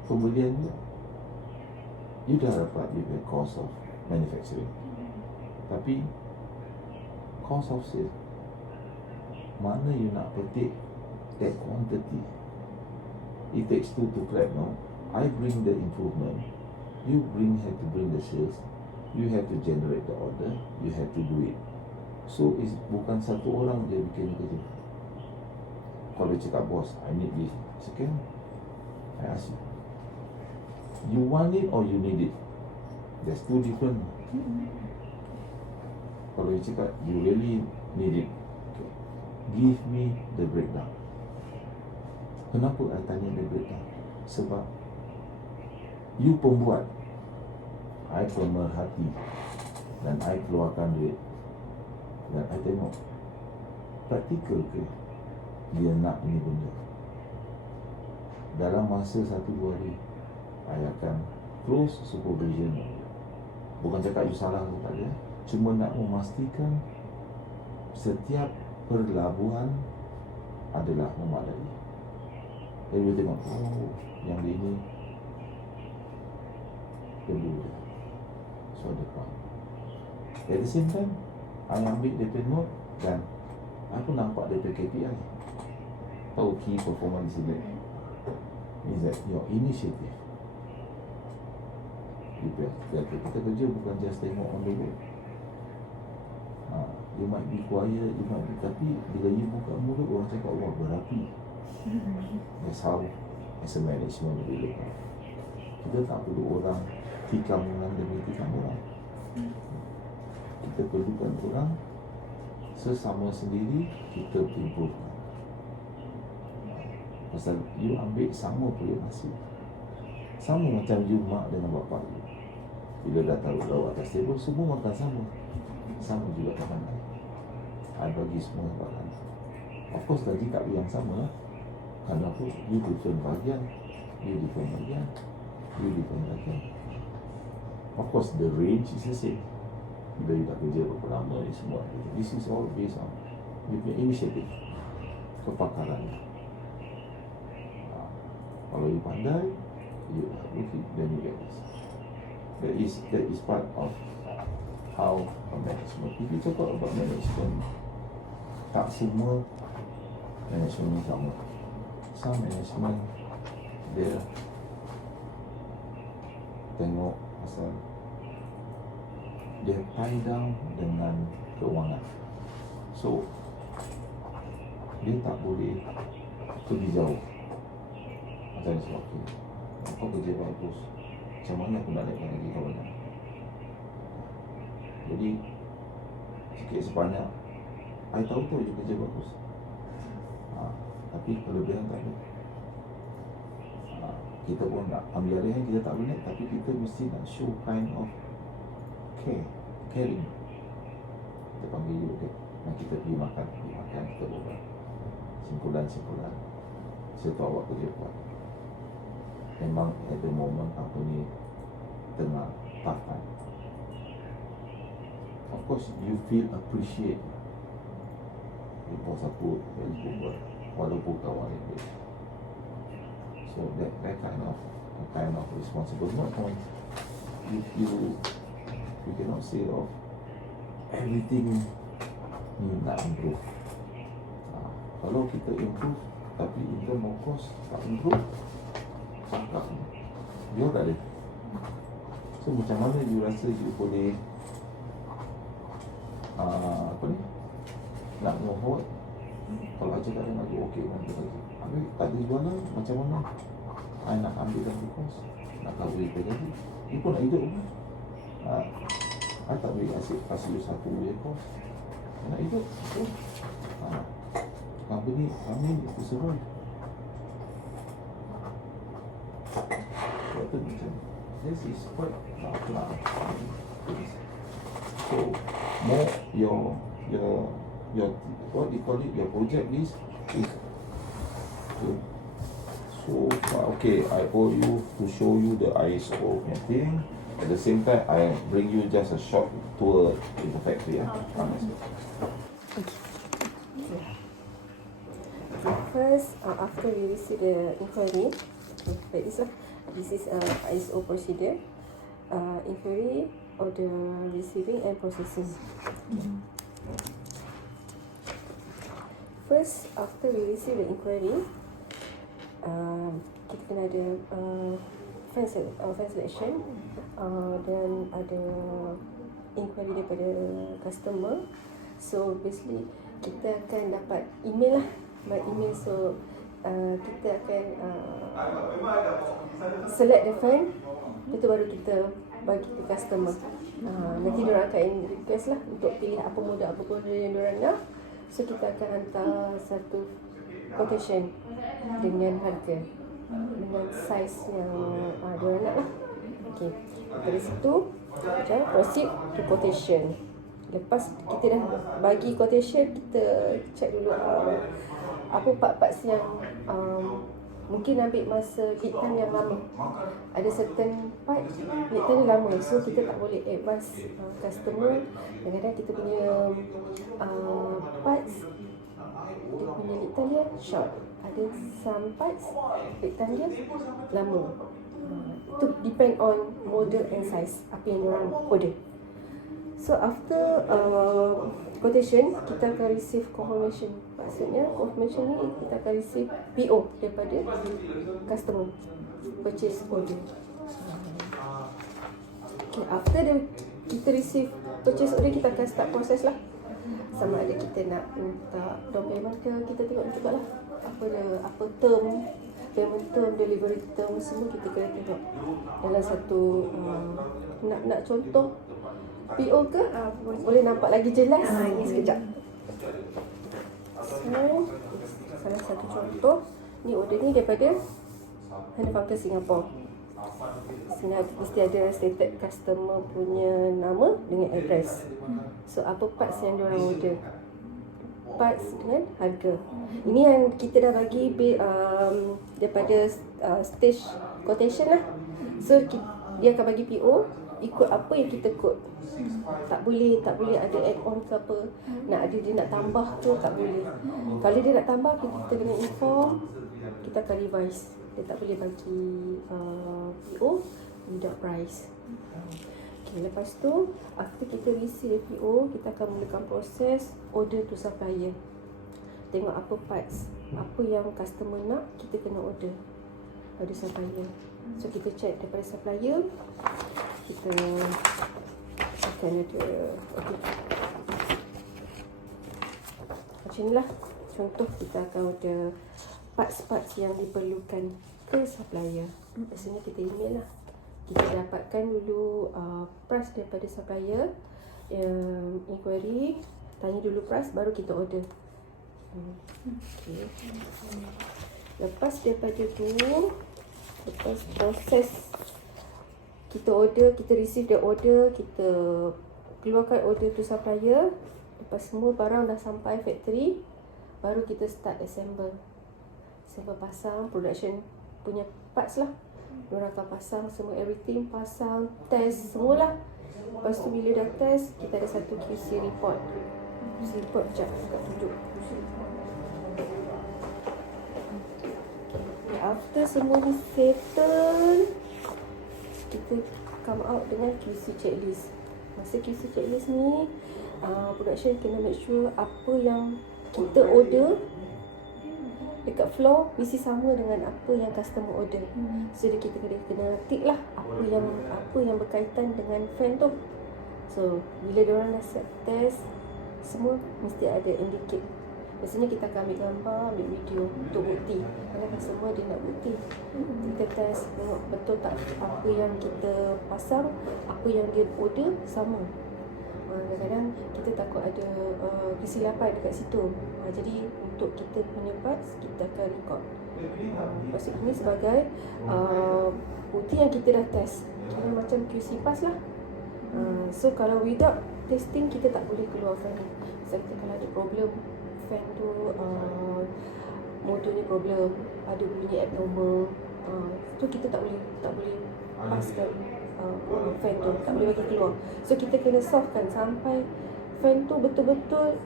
pembelian juga. You dah dapat the cost of manufacturing, tapi cost of sale, mana you nak petik that quantity? It takes two to clap, no? I bring the improvement, you have to bring the sales, you have to generate the order, you have to do it. So it's bukan satu orang je bikin kerja. Kalau dia cakap, bos, I need this, second, I ask you, you want it or you need it? There's two different. Kalau dia cakap, you really need it, okay, give me the breakdown. Kenapa I tanya the breakdown? Sebab you pembuat, I pemerhati, dan I keluarkan duit, dan I tengok praktikal ke dia nak ini benda. Dalam masa 1-2 hari I akan close supervision. Bukan cakap you salah ke tak ada, cuma nak memastikan setiap perlabuhan adalah memadai. Jadi dia tengok, oh, yang dia ini perlu dia, so ada kuat. At the same time, I ambil dia note, dan aku nampak dia KPI. Tahu key performance index is that your initiative. Kita kerja bukan just tengok on the road. You might be quiet, you might be, tapi bila you buka mulut, orang cakap, wah, berapi. That's how as a management we look at. Kita tak perlu orang tikam orang demi tikam orang. Kita perlukan orang sesama sendiri, kita improve. Pasal you ambil sama pula nasi, sama macam you mak dengan bapak you. Bila dah taruh lauk atas table, semua makan sama, sama juga makanan. I bagi semua makan. Of course gaji tak yang sama lah. Kenapa? You different bahagian, you different bahagian, you different bahagian. Of course the range is the same. Bila you tak kerja berapa lama ni semua. This is all based on you punya initiative, kepakaran. Kalau you pandai, you work it, then you get this. That is part of how a management. If you talk about management, tak semua management sama. Some management dia tengok pasal dia tie down dengan keuangan, so dia tak boleh pergi jauh. Macam sebab tu, kau kerja bagus, macam mana aku nak naikkan lagi kau banyak? Jadi sikit sebanyak I tahu tu you kerja bagus, tapi kelebihan tak ada. Kita pun nak ambil alih, kita tak boleh, tapi kita mesti nak show kind of caring. Kita panggil you, okay, nak kita pergi makan, kita berbual simpulan. Saya tahu awak kerja kuat. Memang at the moment apa ni tengah tough time. Of course you feel appreciate. Bos aku very good, walaupun kawan dia. So that kind of responsible. Not on you cannot say of everything ni nak improve. Kalau kita improve tapi in term of cost tak improve, cakap jual tak ada. So macam mana you rasa you boleh apa ni, nak move forward? Kalau aja tak ada nak go, okay nanti lagi. Habis tak ada jualan, macam mana I nak ambil lagi cost, nak cover itu lagi. Dia pun nak hidup kan. I tak boleh kasih you satu way cost, nak hidup. So company kami itu survive. Betul macam this is quite so more your what do you call it, your project list is so far. Okay, I owe you to show you the ISO thing. At the same time, I bring you just a short tour in the factory. First, after we receive the inquiry, this is ISO procedure, inquiry, order receiving and processing. First, after we receive the inquiry, kita kena ada fan selection, dan ada inquiry daripada customer. So basically kita akan dapat email lah, by email. So kita akan select the fan, itu baru kita bagi ke customer. Nanti diorang akan request lah untuk pilih apa model yang diorang nak. So kita akan hantar satu quotation dengan harga, dengan size yang diorang nak lah. Okay, dari situ kita proceed to quotation. Lepas kita dah bagi quotation, kita check dulu apa part-parts yang mungkin ambil masa lead time yang lama. Ada certain part lead time yang lama, so kita tak boleh advance customer. Kadang-kadang kita punya parts, dia punya lead time dia short. Ada some parts lead time dia lama. Itu depend on model and size apa yang diorang order. So after quotation, kita akan receive confirmation. Maksudnya confirmation ni kita akan receive PO daripada customer, purchase order. Okay, after kita receive purchase order, kita akan start proses lah. Sama ada kita nak minta down payment ke, kita tengok juga lah apa term, payment term, delivery term, semua kita kena tengok dalam satu nak contoh PO ke? Boleh nampak lagi jelas? Ini sekejap. So, salah satu contoh, ni order ni daripada Funken Singapore. Sini mesti ada stated customer punya nama dengan address. So apa parts yang diorang order, parts dengan harga. Ini yang kita dah bagi daripada stage quotation lah. So dia akan bagi PO ikut apa yang kita quote. Tak boleh ada add on ke apa. Dia nak tambah tu tak boleh. Kalau dia nak tambah, kita kena inform, kita akan revise. Dia tak boleh bagi PO without price. Okay, lepas tu after kita receive PO, kita akan mulakan proses order to supplier. Tengok apa parts, apa yang customer nak, kita kena order pada supplier. So kita check daripada supplier, kita akan ada okay. Macam ni lah contoh, kita akan order parts-parts yang diperlukan ke supplier. Biasanya kita email lah, kita dapatkan dulu price daripada supplier, inquiry, tanya dulu price, baru kita order. Okay. Lepas daripada tu, lepas proses kita order, kita receive the order, kita keluarkan order to supplier. Lepas semua barang dah sampai factory, baru kita start assemble pasang, production punya parts lah. Diorang akan pasang semua, everything, pasang, test semualah. Lepas tu bila dah test, kita ada satu QC report. QC report sekejap, kat tunjuk. After semua ni settle, kita come out dengan QC checklist. Masa QC checklist ni, production kena make sure apa yang kita order dekat floor mesti sama dengan apa yang customer order. So kita kena tick lah apa yang berkaitan dengan fan tu. So bila diorang dah set test, semua mesti ada indicate. Biasanya kita akan ambil gambar, ambil video untuk bukti. Kalau customer dia nak bukti, kita test tengok betul tak apa yang kita pasang, apa yang dia order sama. Kadang-kadang kita takut ada kesilapan dekat situ. Jadi untuk kita punya parts, kita akan record. Lepas ini sebagai bukti yang kita dah test. Kira macam QC pass lah. So kalau without testing, kita tak boleh keluar fan ni. Misalnya kalau ada problem fan tu, motor ni problem, ada bunyi abnormal, tu kita tak boleh paskan fan tu, tak boleh bagi keluar. So kita kena solvekan sampai fan tu betul-betul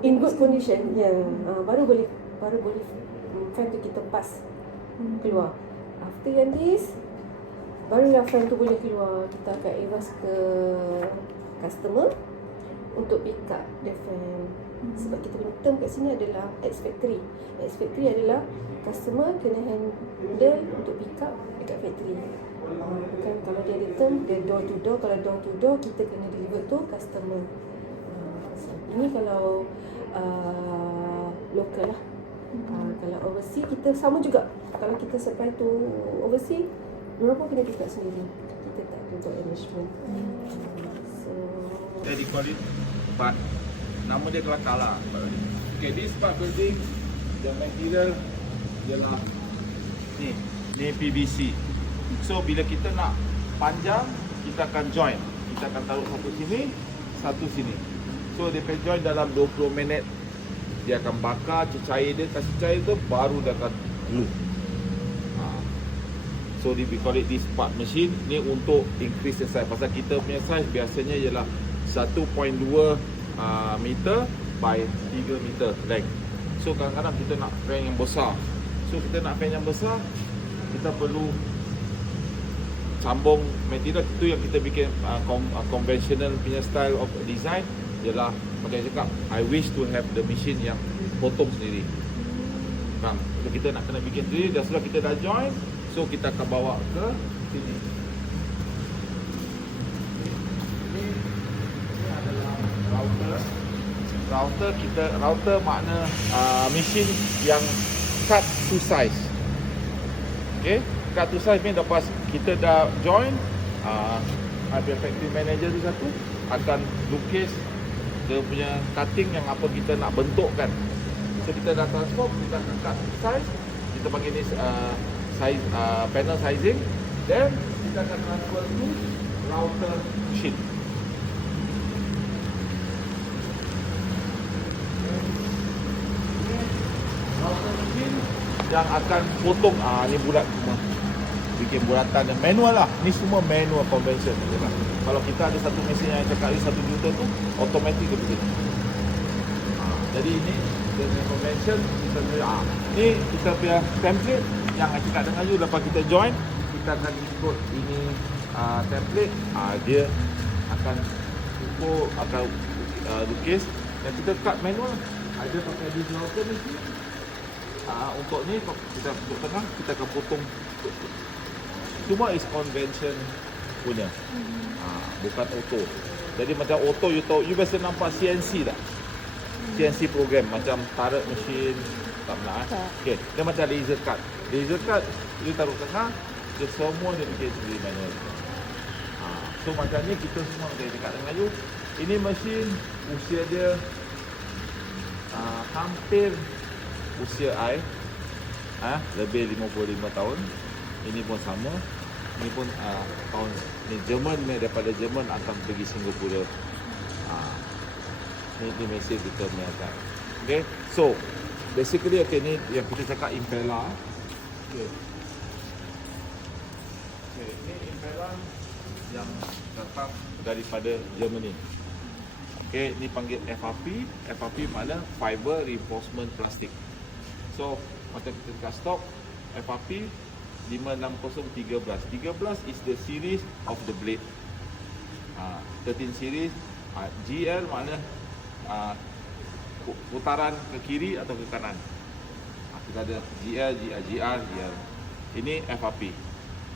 in good condition. Baru boleh fan tu kita pass keluar. After yang this, barulah fan tu boleh keluar. Kita akan advise ke customer untuk pick up the fan. Sebab kita punya term kat sini adalah ex-factory. Ex-factory adalah customer kena handle untuk pick up dekat factory. Bukan kalau dia ada term, dia door to door. Kalau door to door, kita kena deliver to customer. Ini kalau local lah. Kalau overseas, kita sama juga. Kalau kita supply to overseas, mereka pun kena pick up sendiri. Kita tak ada untuk arrangement. They call it part. Nama dia kelakar lah. Okay, this part building, the material ialah ni PVC. So bila kita nak panjang, kita akan join. Kita akan taruh satu sini, satu sini. So dia akan join dalam 20 minit. Dia akan bakar cair dia, kasih cair tu baru dia akan glue. So we call it this part machine. Ni untuk increase the size. Pasal kita punya size biasanya ialah 1.2 meter by 3 meter length. So kadang-kadang kita nak fan yang besar. So kita nak fan yang besar, kita perlu sambung material. Itu yang kita bikin conventional punya style of design. Ialah macam saya cakap, I wish to have the machine yang potong sendiri. Faham? So kita nak kena bikin sendiri. Dan setelah kita dah join, so kita akan bawa ke sini. Ini adalah router. Router makna mesin yang cut to size. Okay, cut to size ni lepas kita dah join, ada factory manager tu satu akan lukis dia punya cutting yang apa kita nak bentukkan. So kita dah transform, kita akan cut size, kita panggil ni size panel sizing, then kita akan transfer to router machine. Router machine yang akan potong ni bulat semua. Bikin bulatan yang manual lah. Ni semua manual convention. Kalau kita ada satu mesin yang cakap 1 juta tu, automatic dia begitu. Jadi ini dengan convention kita ni kita punya template yang saya cakap dengan you. Lepas kita join, kita akan ikut ini template. Dia akan ukur, akan lukis. Yang kita cut manual, ada pakai di router ni. Untuk ni kita untuk tengah, kita akan potong. Semua is convention punya. Bukan auto. Jadi macam auto, you tahu, you biasa nampak CNC tak? CNC program macam turret machine, tak pernah Okay, dia macam laser cut. Laser cut, you taruh tengah, dia semua dia bikin sendiri manual. So macam ni kita semua macam dekat dengan you. Ini mesin usia dia hampir usia I, lebih 55 tahun. Ini pun sama. Ini pun tahun ni Jerman ni, daripada Jerman akan pergi Singapura. Ni mesin kita punya. Okay, so basically ni yang kita cakap impeller. Okay, ni impeller yang datang daripada Germany. Okay, ni panggil FRP. FRP makna Fiber Reinforcement Plastic. So macam kita dekat stok FRP 56013. 13 is the series of the blade. 13 series. GL makna putaran ke kiri atau ke kanan. Kita ada GL, GR, GL. Ini FRP.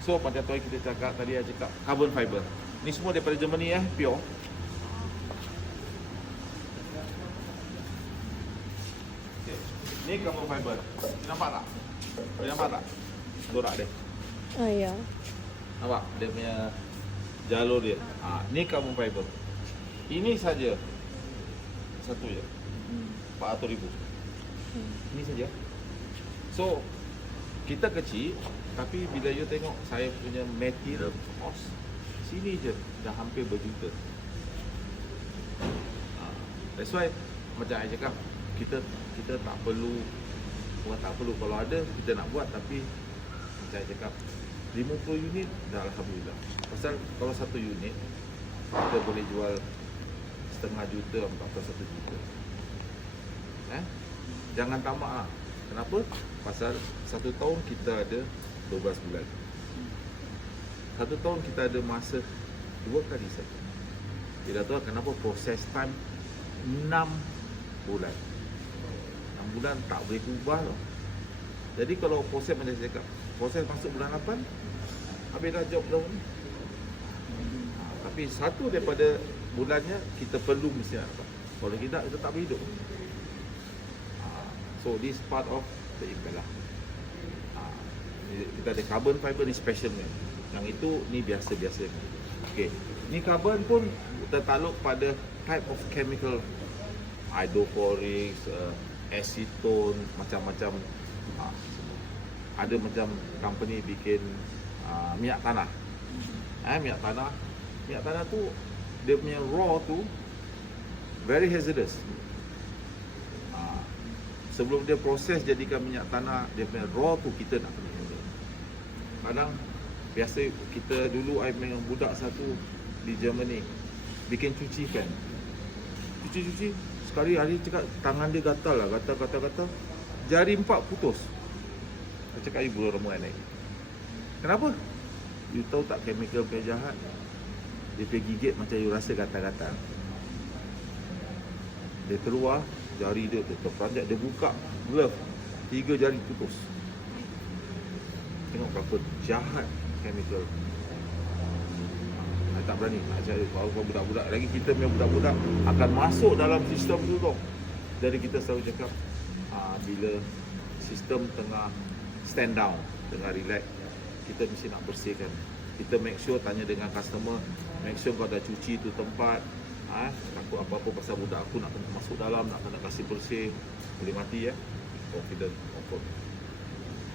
So macam tu kita cakap tadi, saya cakap carbon fiber. Ni semua daripada Germany pure. Okay. Ni carbon fiber. Nampak tak? Boleh nampak tak? Dorak dia. Ya. Nampak? Dia punya jalur dia. Ni carbon fiber. Ini saja. Satu je. 400,000. Ini saja. So, kita kecil, tapi bila you tengok saya punya material cost, sini je dah hampir berjuta. That's why macam saya cakap, kita tak perlu, bukan tak perlu, kalau ada kita nak buat, tapi macam saya cakap 50 unit dah alhamdulillah. Pasal kalau satu unit kita boleh jual setengah juta atau 1 juta. Jangan tamak lah. Kenapa? Pasal 1 tahun kita ada 12 bulan. 1 tahun kita ada masa 2 kali saja. Kita tahu kenapa proses time 6 bulan. 6 bulan tak boleh ubah loh. Jadi kalau proses macam saya cakap, proses masuk bulan 8, habis dah job tahun ni. Tapi satu daripada bulannya kita perlu mesti nak dapat. Kalau tidak, kita tak boleh hidup. So this part of the impact lah. Kita ada carbon fiber ni special kan. Yang itu ni biasa-biasa. Okay. Ni carbon pun tertakluk pada type of chemical, hydrochloric, acetone, macam-macam. Ada macam company bikin minyak tanah. Minyak tanah tu dia punya raw tu very hazardous. Sebelum dia proses jadikan minyak tanah, dia punya raw tu kita nak kena handle. Kadang biasa kita dulu, I dengan budak satu di Germany bikin cuci kan. Cuci sekali hari cakap tangan dia gatal lah, gatal. Jari 4 putus. Saya cakap ibu ramai naik. Kenapa? You tahu tak chemical jahat? Dia pergi gigit macam you rasa gatal-gatal. Dia keluar, jari dia terperanjat, dia buka glove, 3 jari putus. Tengok berapa jahat chemical. Saya tak berani nak cari kalau budak-budak lagi, kita punya budak-budak akan masuk dalam sistem tu tau. Jadi kita selalu cakap bila sistem tengah stand down, tengah relax, kita mesti nak bersihkan. Kita make sure tanya dengan customer, make sure kau dah cuci tu tempat. Takut apa-apa pasal budak aku nak kena masuk dalam, nak kena kasih bersih, boleh mati confident, confirm.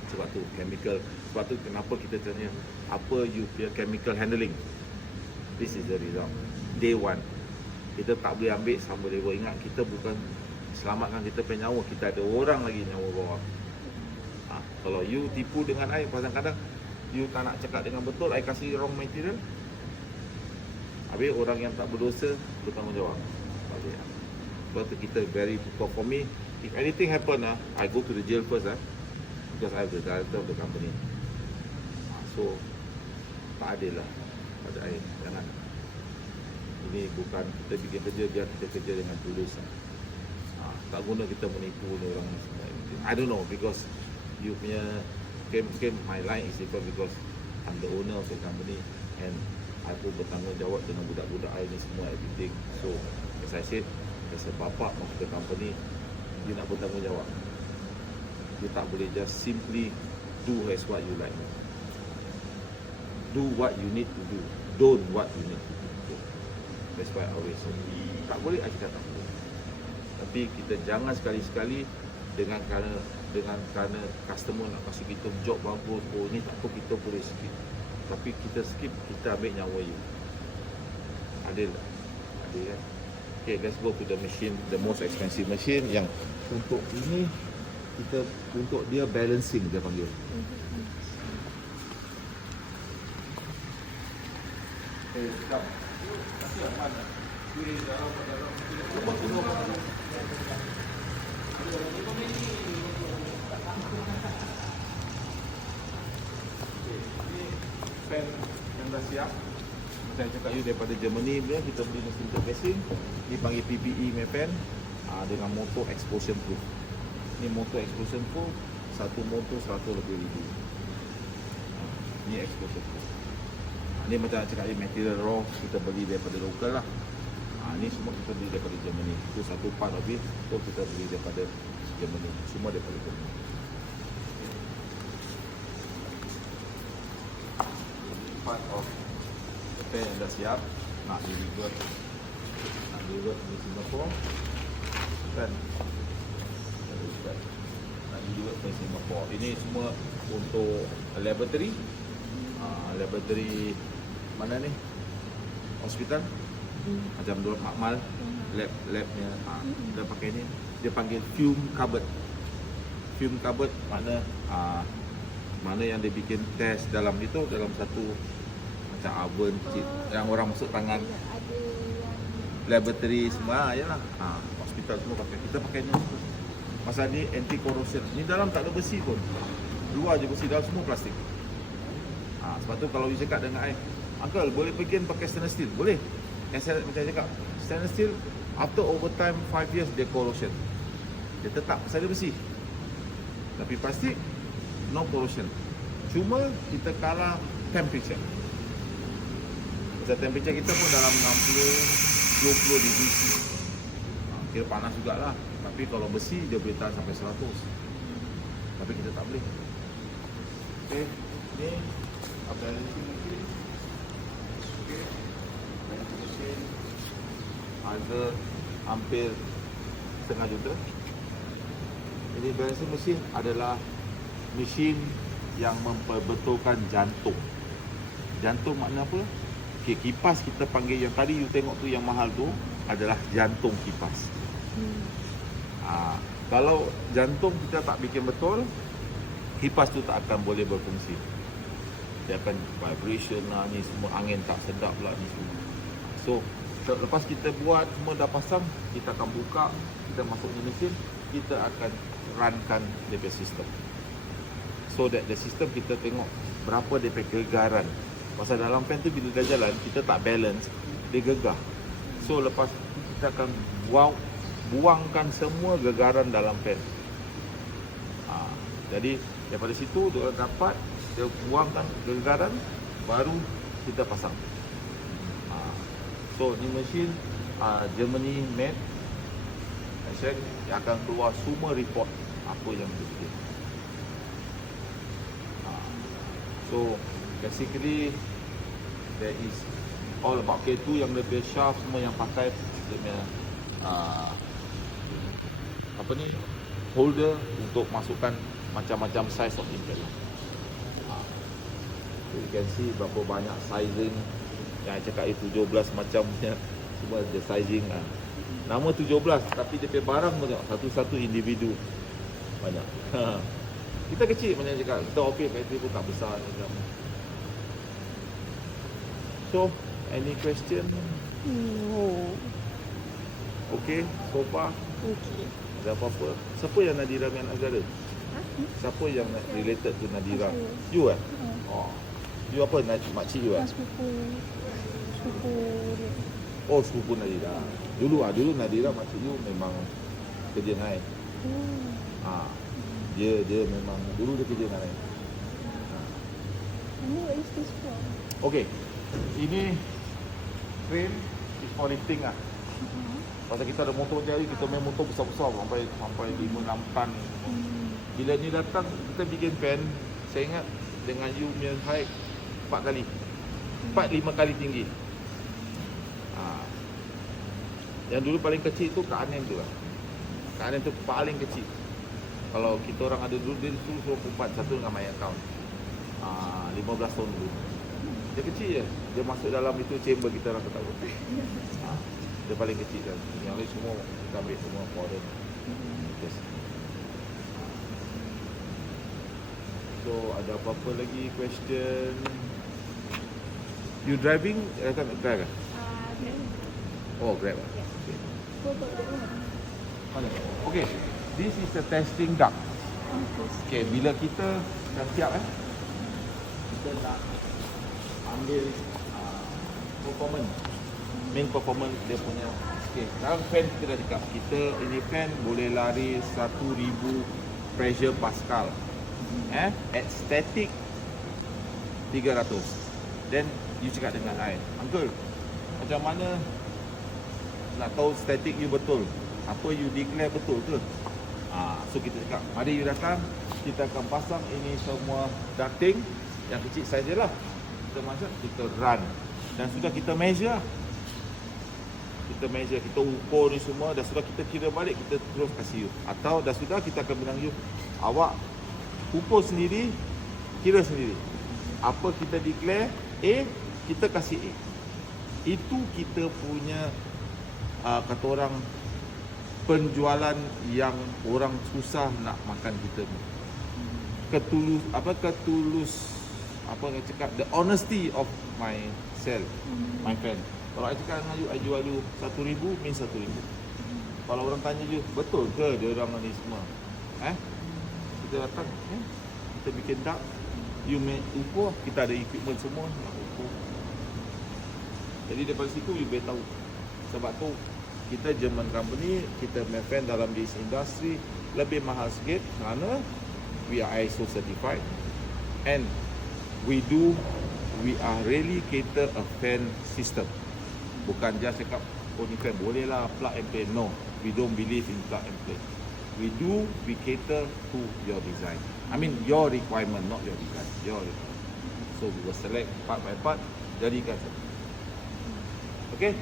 Sebab tu chemical, sebab tu kenapa kita tanya apa you feel chemical handling. This is the result. Day 1 kita tak boleh ambil sama level. Ingat, kita bukan selamatkan kita punya nyawa, kita ada orang lagi nyawa bawah. Kalau you tipu dengan I, kadang-kadang you tak nak cakap dengan betul, I kasih wrong material, habis orang yang tak berdosa bertanggungjawab. Sebab tu kita very, for me, if anything happen, I go to the jail first, because I am the director of the company. So tak adil lah pada I. Jangan. Ini bukan kita bikin kerja, biar kita kerja dengan tulus. Tak guna kita menipu orang semua. I don't know, because you punya game my line is different, because I'm the owner of the company and I pun bertanggungjawab dengan budak-budak I ni semua, everything. So as I said, as a bapa of the company, you nak bertanggungjawab. You tak boleh just simply do as what you like. Do what you need to do, don't what you need to do. That's why I always say, tak boleh, I cakap tak boleh. Tapi kita jangan sekali-sekali dengan kerana customer nak kasih kita job bagus, ni tak apa, kita boleh skip. Tapi kita skip, kita ambil nyawa you. Adil kan? Okay, let's go to the machine, the most expensive machine yang untuk ini, kita untuk dia balancing, dia panggil. Sekejap. Tapi yang mana? Pen yang dah siap. Macam Saya cakap you daripada Germany dia, kita beli mesin untuk casing. Dipanggil PPE Mepen dengan motor explosion proof. Ni motor explosion proof, satu motor 100 lebih ribu. Ni explosion proof. Ni macam cakap ni material raw kita beli daripada lokal lah. Ni semua kita beli daripada Germany. Itu satu part of it, so kita beli daripada Germany. Semua daripada Germany. Part of repair yang dah siap, nak deliver di Singapore kan, nak deliver ke Singapore. Ini semua untuk laboratory. Laboratory mana ni? Hospital. Macam dua makmal, labnya kita pakai ni. Dia panggil fume cupboard. Fume cupboard mana yang dia bikin test dalam itu, dalam satu macam oven kecil yang orang masuk tangan. Laboratory semua yalah. Hospital semua pakai. Kita pakai ni. Pasal ni anti corrosion. Ni dalam tak ada besi pun. Luar je besi, dalam semua plastik. Sebab tu kalau you cakap dengan I, uncle boleh bikin pakai stainless steel? Boleh. Yang saya macam cakap, stainless steel after overtime 5 years dia corrosion. Dia tetap pasal dia besi. Tapi plastik no corrosion. Cuma kita kalah temperature. Pasal temperature kita pun dalam 60 20 degree. Kira panas jugalah. Tapi kalau besi dia boleh tahan sampai 100. Tapi kita tak boleh. Okey, ni balancing machine. Okey. Balancing machine harga hampir setengah juta. Ini balancing machine adalah mesin yang memperbetulkan jantung. Jantung makna apa? Okay, kipas kita panggil yang tadi you tengok tu yang mahal tu adalah jantung kipas. Kalau jantung kita tak bikin betul, kipas tu tak akan boleh berfungsi. Dia akan vibration lah, ni semua angin tak sedap lah ni semua. So lepas kita buat semua dah pasang, kita akan buka, kita masuk di mesin, kita akan runkan dia punya sistem. So that the system kita tengok berapa dia punya gegaran. Pasal dalam fan tu bila dah jalan, kita tak balance, dia gegah. So lepas tu kita akan buangkan semua gegaran dalam fan. Jadi daripada situ dia dapat, dia buangkan gegaran, baru kita pasang. So ni mesin Germany made. Saya akan keluar semua report apa yang dia bikin. So basically there is all about K2 yang lebih shaft semua yang pakai dia punya apa ni, holder untuk masukkan macam-macam size of impeller. You can see berapa banyak sizing yang saya cakap 17 macamnya, semua ada sizing lah. Nama 17 tapi dia punya barang pun tengok satu-satu individu banyak. Kita kecil macam cakap, kita okey factory pun tak besar macam. So, any question? No. Okay, so far? Okay. Ada apa-apa? Siapa yang Nadira punya anak saudara? Siapa yang related to Nadira? You kan? Oh. You apa? Makcik you kan? Sepupu dia. Oh, sepupu Nadira. Dulu Nadira makcik you memang kerja dengan I. Dia memang dulu dia kerja dengan I. What is this for? Okay. Ini frame is for lifting lah. Pasal kita ada motor jari, kita main motor besar-besar sampai 5-6 tan. Bila ni datang, kita bikin fan, saya ingat dengan you punya height 4 kali. 4-5 kali tinggi. Yang dulu paling kecil tu Kak Anen tu lah. Kak Anen tu paling kecil. Kalau kita orang ada dulu, dia tu suruh perempuan satu dengan my account. 15 tahun dulu. Dia kecil je. Dia masuk dalam itu chamber kita orang ketawa. Dia paling kecil kan. Yang lain semua kita ambil semua foreign. So ada apa-apa lagi question? You driving? Kan drive kan? Oh, Grab lah. Okay. Mana? Okay. This is a testing duct. Okay, bila kita dah siap kita nak ambil performance. Main performance dia punya. Okay, sekarang fan kita dah cakap. Kita ini fan boleh lari 1000 pressure Pascal. At static 300. Then you cakap dengan I, Uncle, macam mana nak tahu static you betul? Apa you declare betul ke? So kita cakap, mari you datang, kita akan pasang ini semua ducting yang kecil sajalah. Kita masuk, kita run. Dan sudah kita measure. Kita ukur ni semua, dah sudah kita kira balik, kita terus kasih you. Atau dah sudah kita akan bilang you, awak ukur sendiri, kira sendiri. Apa kita declare A, kita kasih A. Itu kita punya kata orang penjualan yang orang susah nak makan kita. Ketulus apa yang cakap, the honesty of my sell, my friend. Kalau I cakap dengan you, I jual you 1,000, means 1,000. Kalau orang tanya you, betul ke dia orang ni semua? Kita datang, kita bikin duck, you make ukur, kita ada equipment semua nak ukur. Jadi daripada situ you boleh tahu. Sebab tu kita German company, kita main dalam this industry lebih mahal sikit kerana we are ISO certified and we are really cater a fan system. Bukan just cakap, oh ni fan boleh lah plug and play. No, we don't believe in plug and play. We cater to your design. I mean your requirement, not your design. Your requirement. So we will select part by part, jadikan. Okay,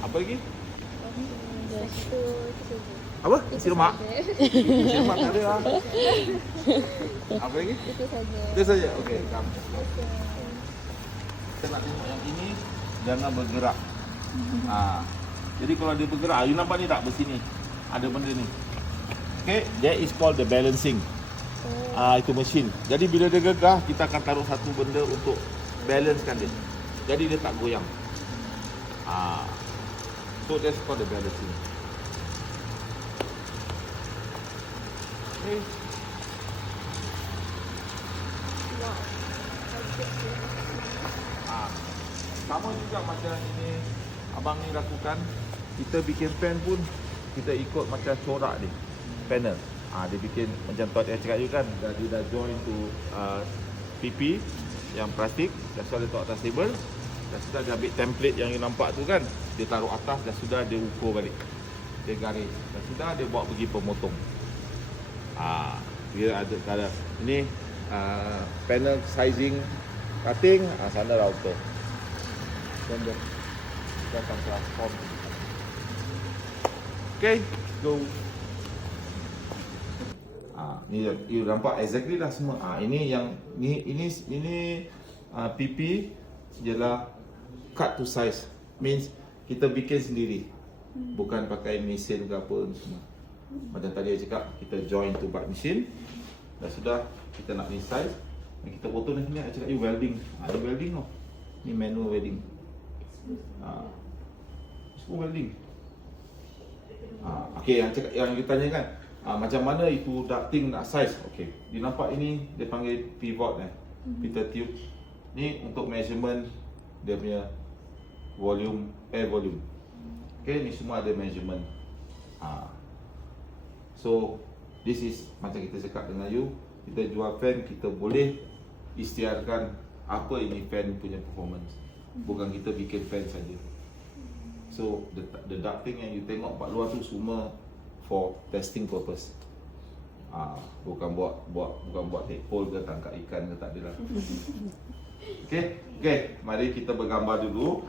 apa lagi? Apa? Nasi lemak? Nasi lemak tak ada lah. Apa lagi? Itu saja. Okay, come. Kita nak tengok yang ini, jangan bergerak. Jadi kalau dia bergerak, you nampak ni tak bersini? Ada benda ni. Okay, that is called the balancing. Itu mesin. Jadi bila dia gegah, kita akan taruh satu benda untuk balancekan dia. Jadi dia tak goyang. So that's called the balancing. Okay. Sama juga macam ini abang ni lakukan. Kita bikin fan pun kita ikut macam corak dia panel. Dia bikin macam tu yang cakap you kan, dia dah join to PP yang plastik, dah sudah letak atas table, dah sudah dia ambil template yang you nampak tu kan, dia taruh atas, dah sudah dia ukur balik, dia garis, dah sudah dia bawa pergi pemotong. Dia ada ini panel sizing cutting, sana router. Dan dia akan transform. Okay, go. Ni you nampak exactly lah semua. Ini yang ini PP ialah cut to size. Means kita bikin sendiri. Bukan pakai mesin ke apa semua. Macam tadi saya cakap, kita join to buat mesin. Dah sudah kita nak ni size, kita potong ni sini. Saya cakap you welding. Ni welding tau. Ni manual welding. Semua welding. Okay, yang kita tanya kan, macam mana itu ducting nak size? Okay, dia nampak ini dia panggil pivot Peter tube. Ni untuk measurement dia punya volume, air volume. Okay, ni semua ada measurement. So this is macam kita cakap dengan you, kita jual fan, kita boleh istiharkan apa ini fan punya performance. Bukan kita bikin fan saja. So the ducting yang you tengok kat luar tu semua for testing purpose. Bukan buat take pole ke tangkap ikan ke, tak ada lah. Okay, mari kita bergambar dulu.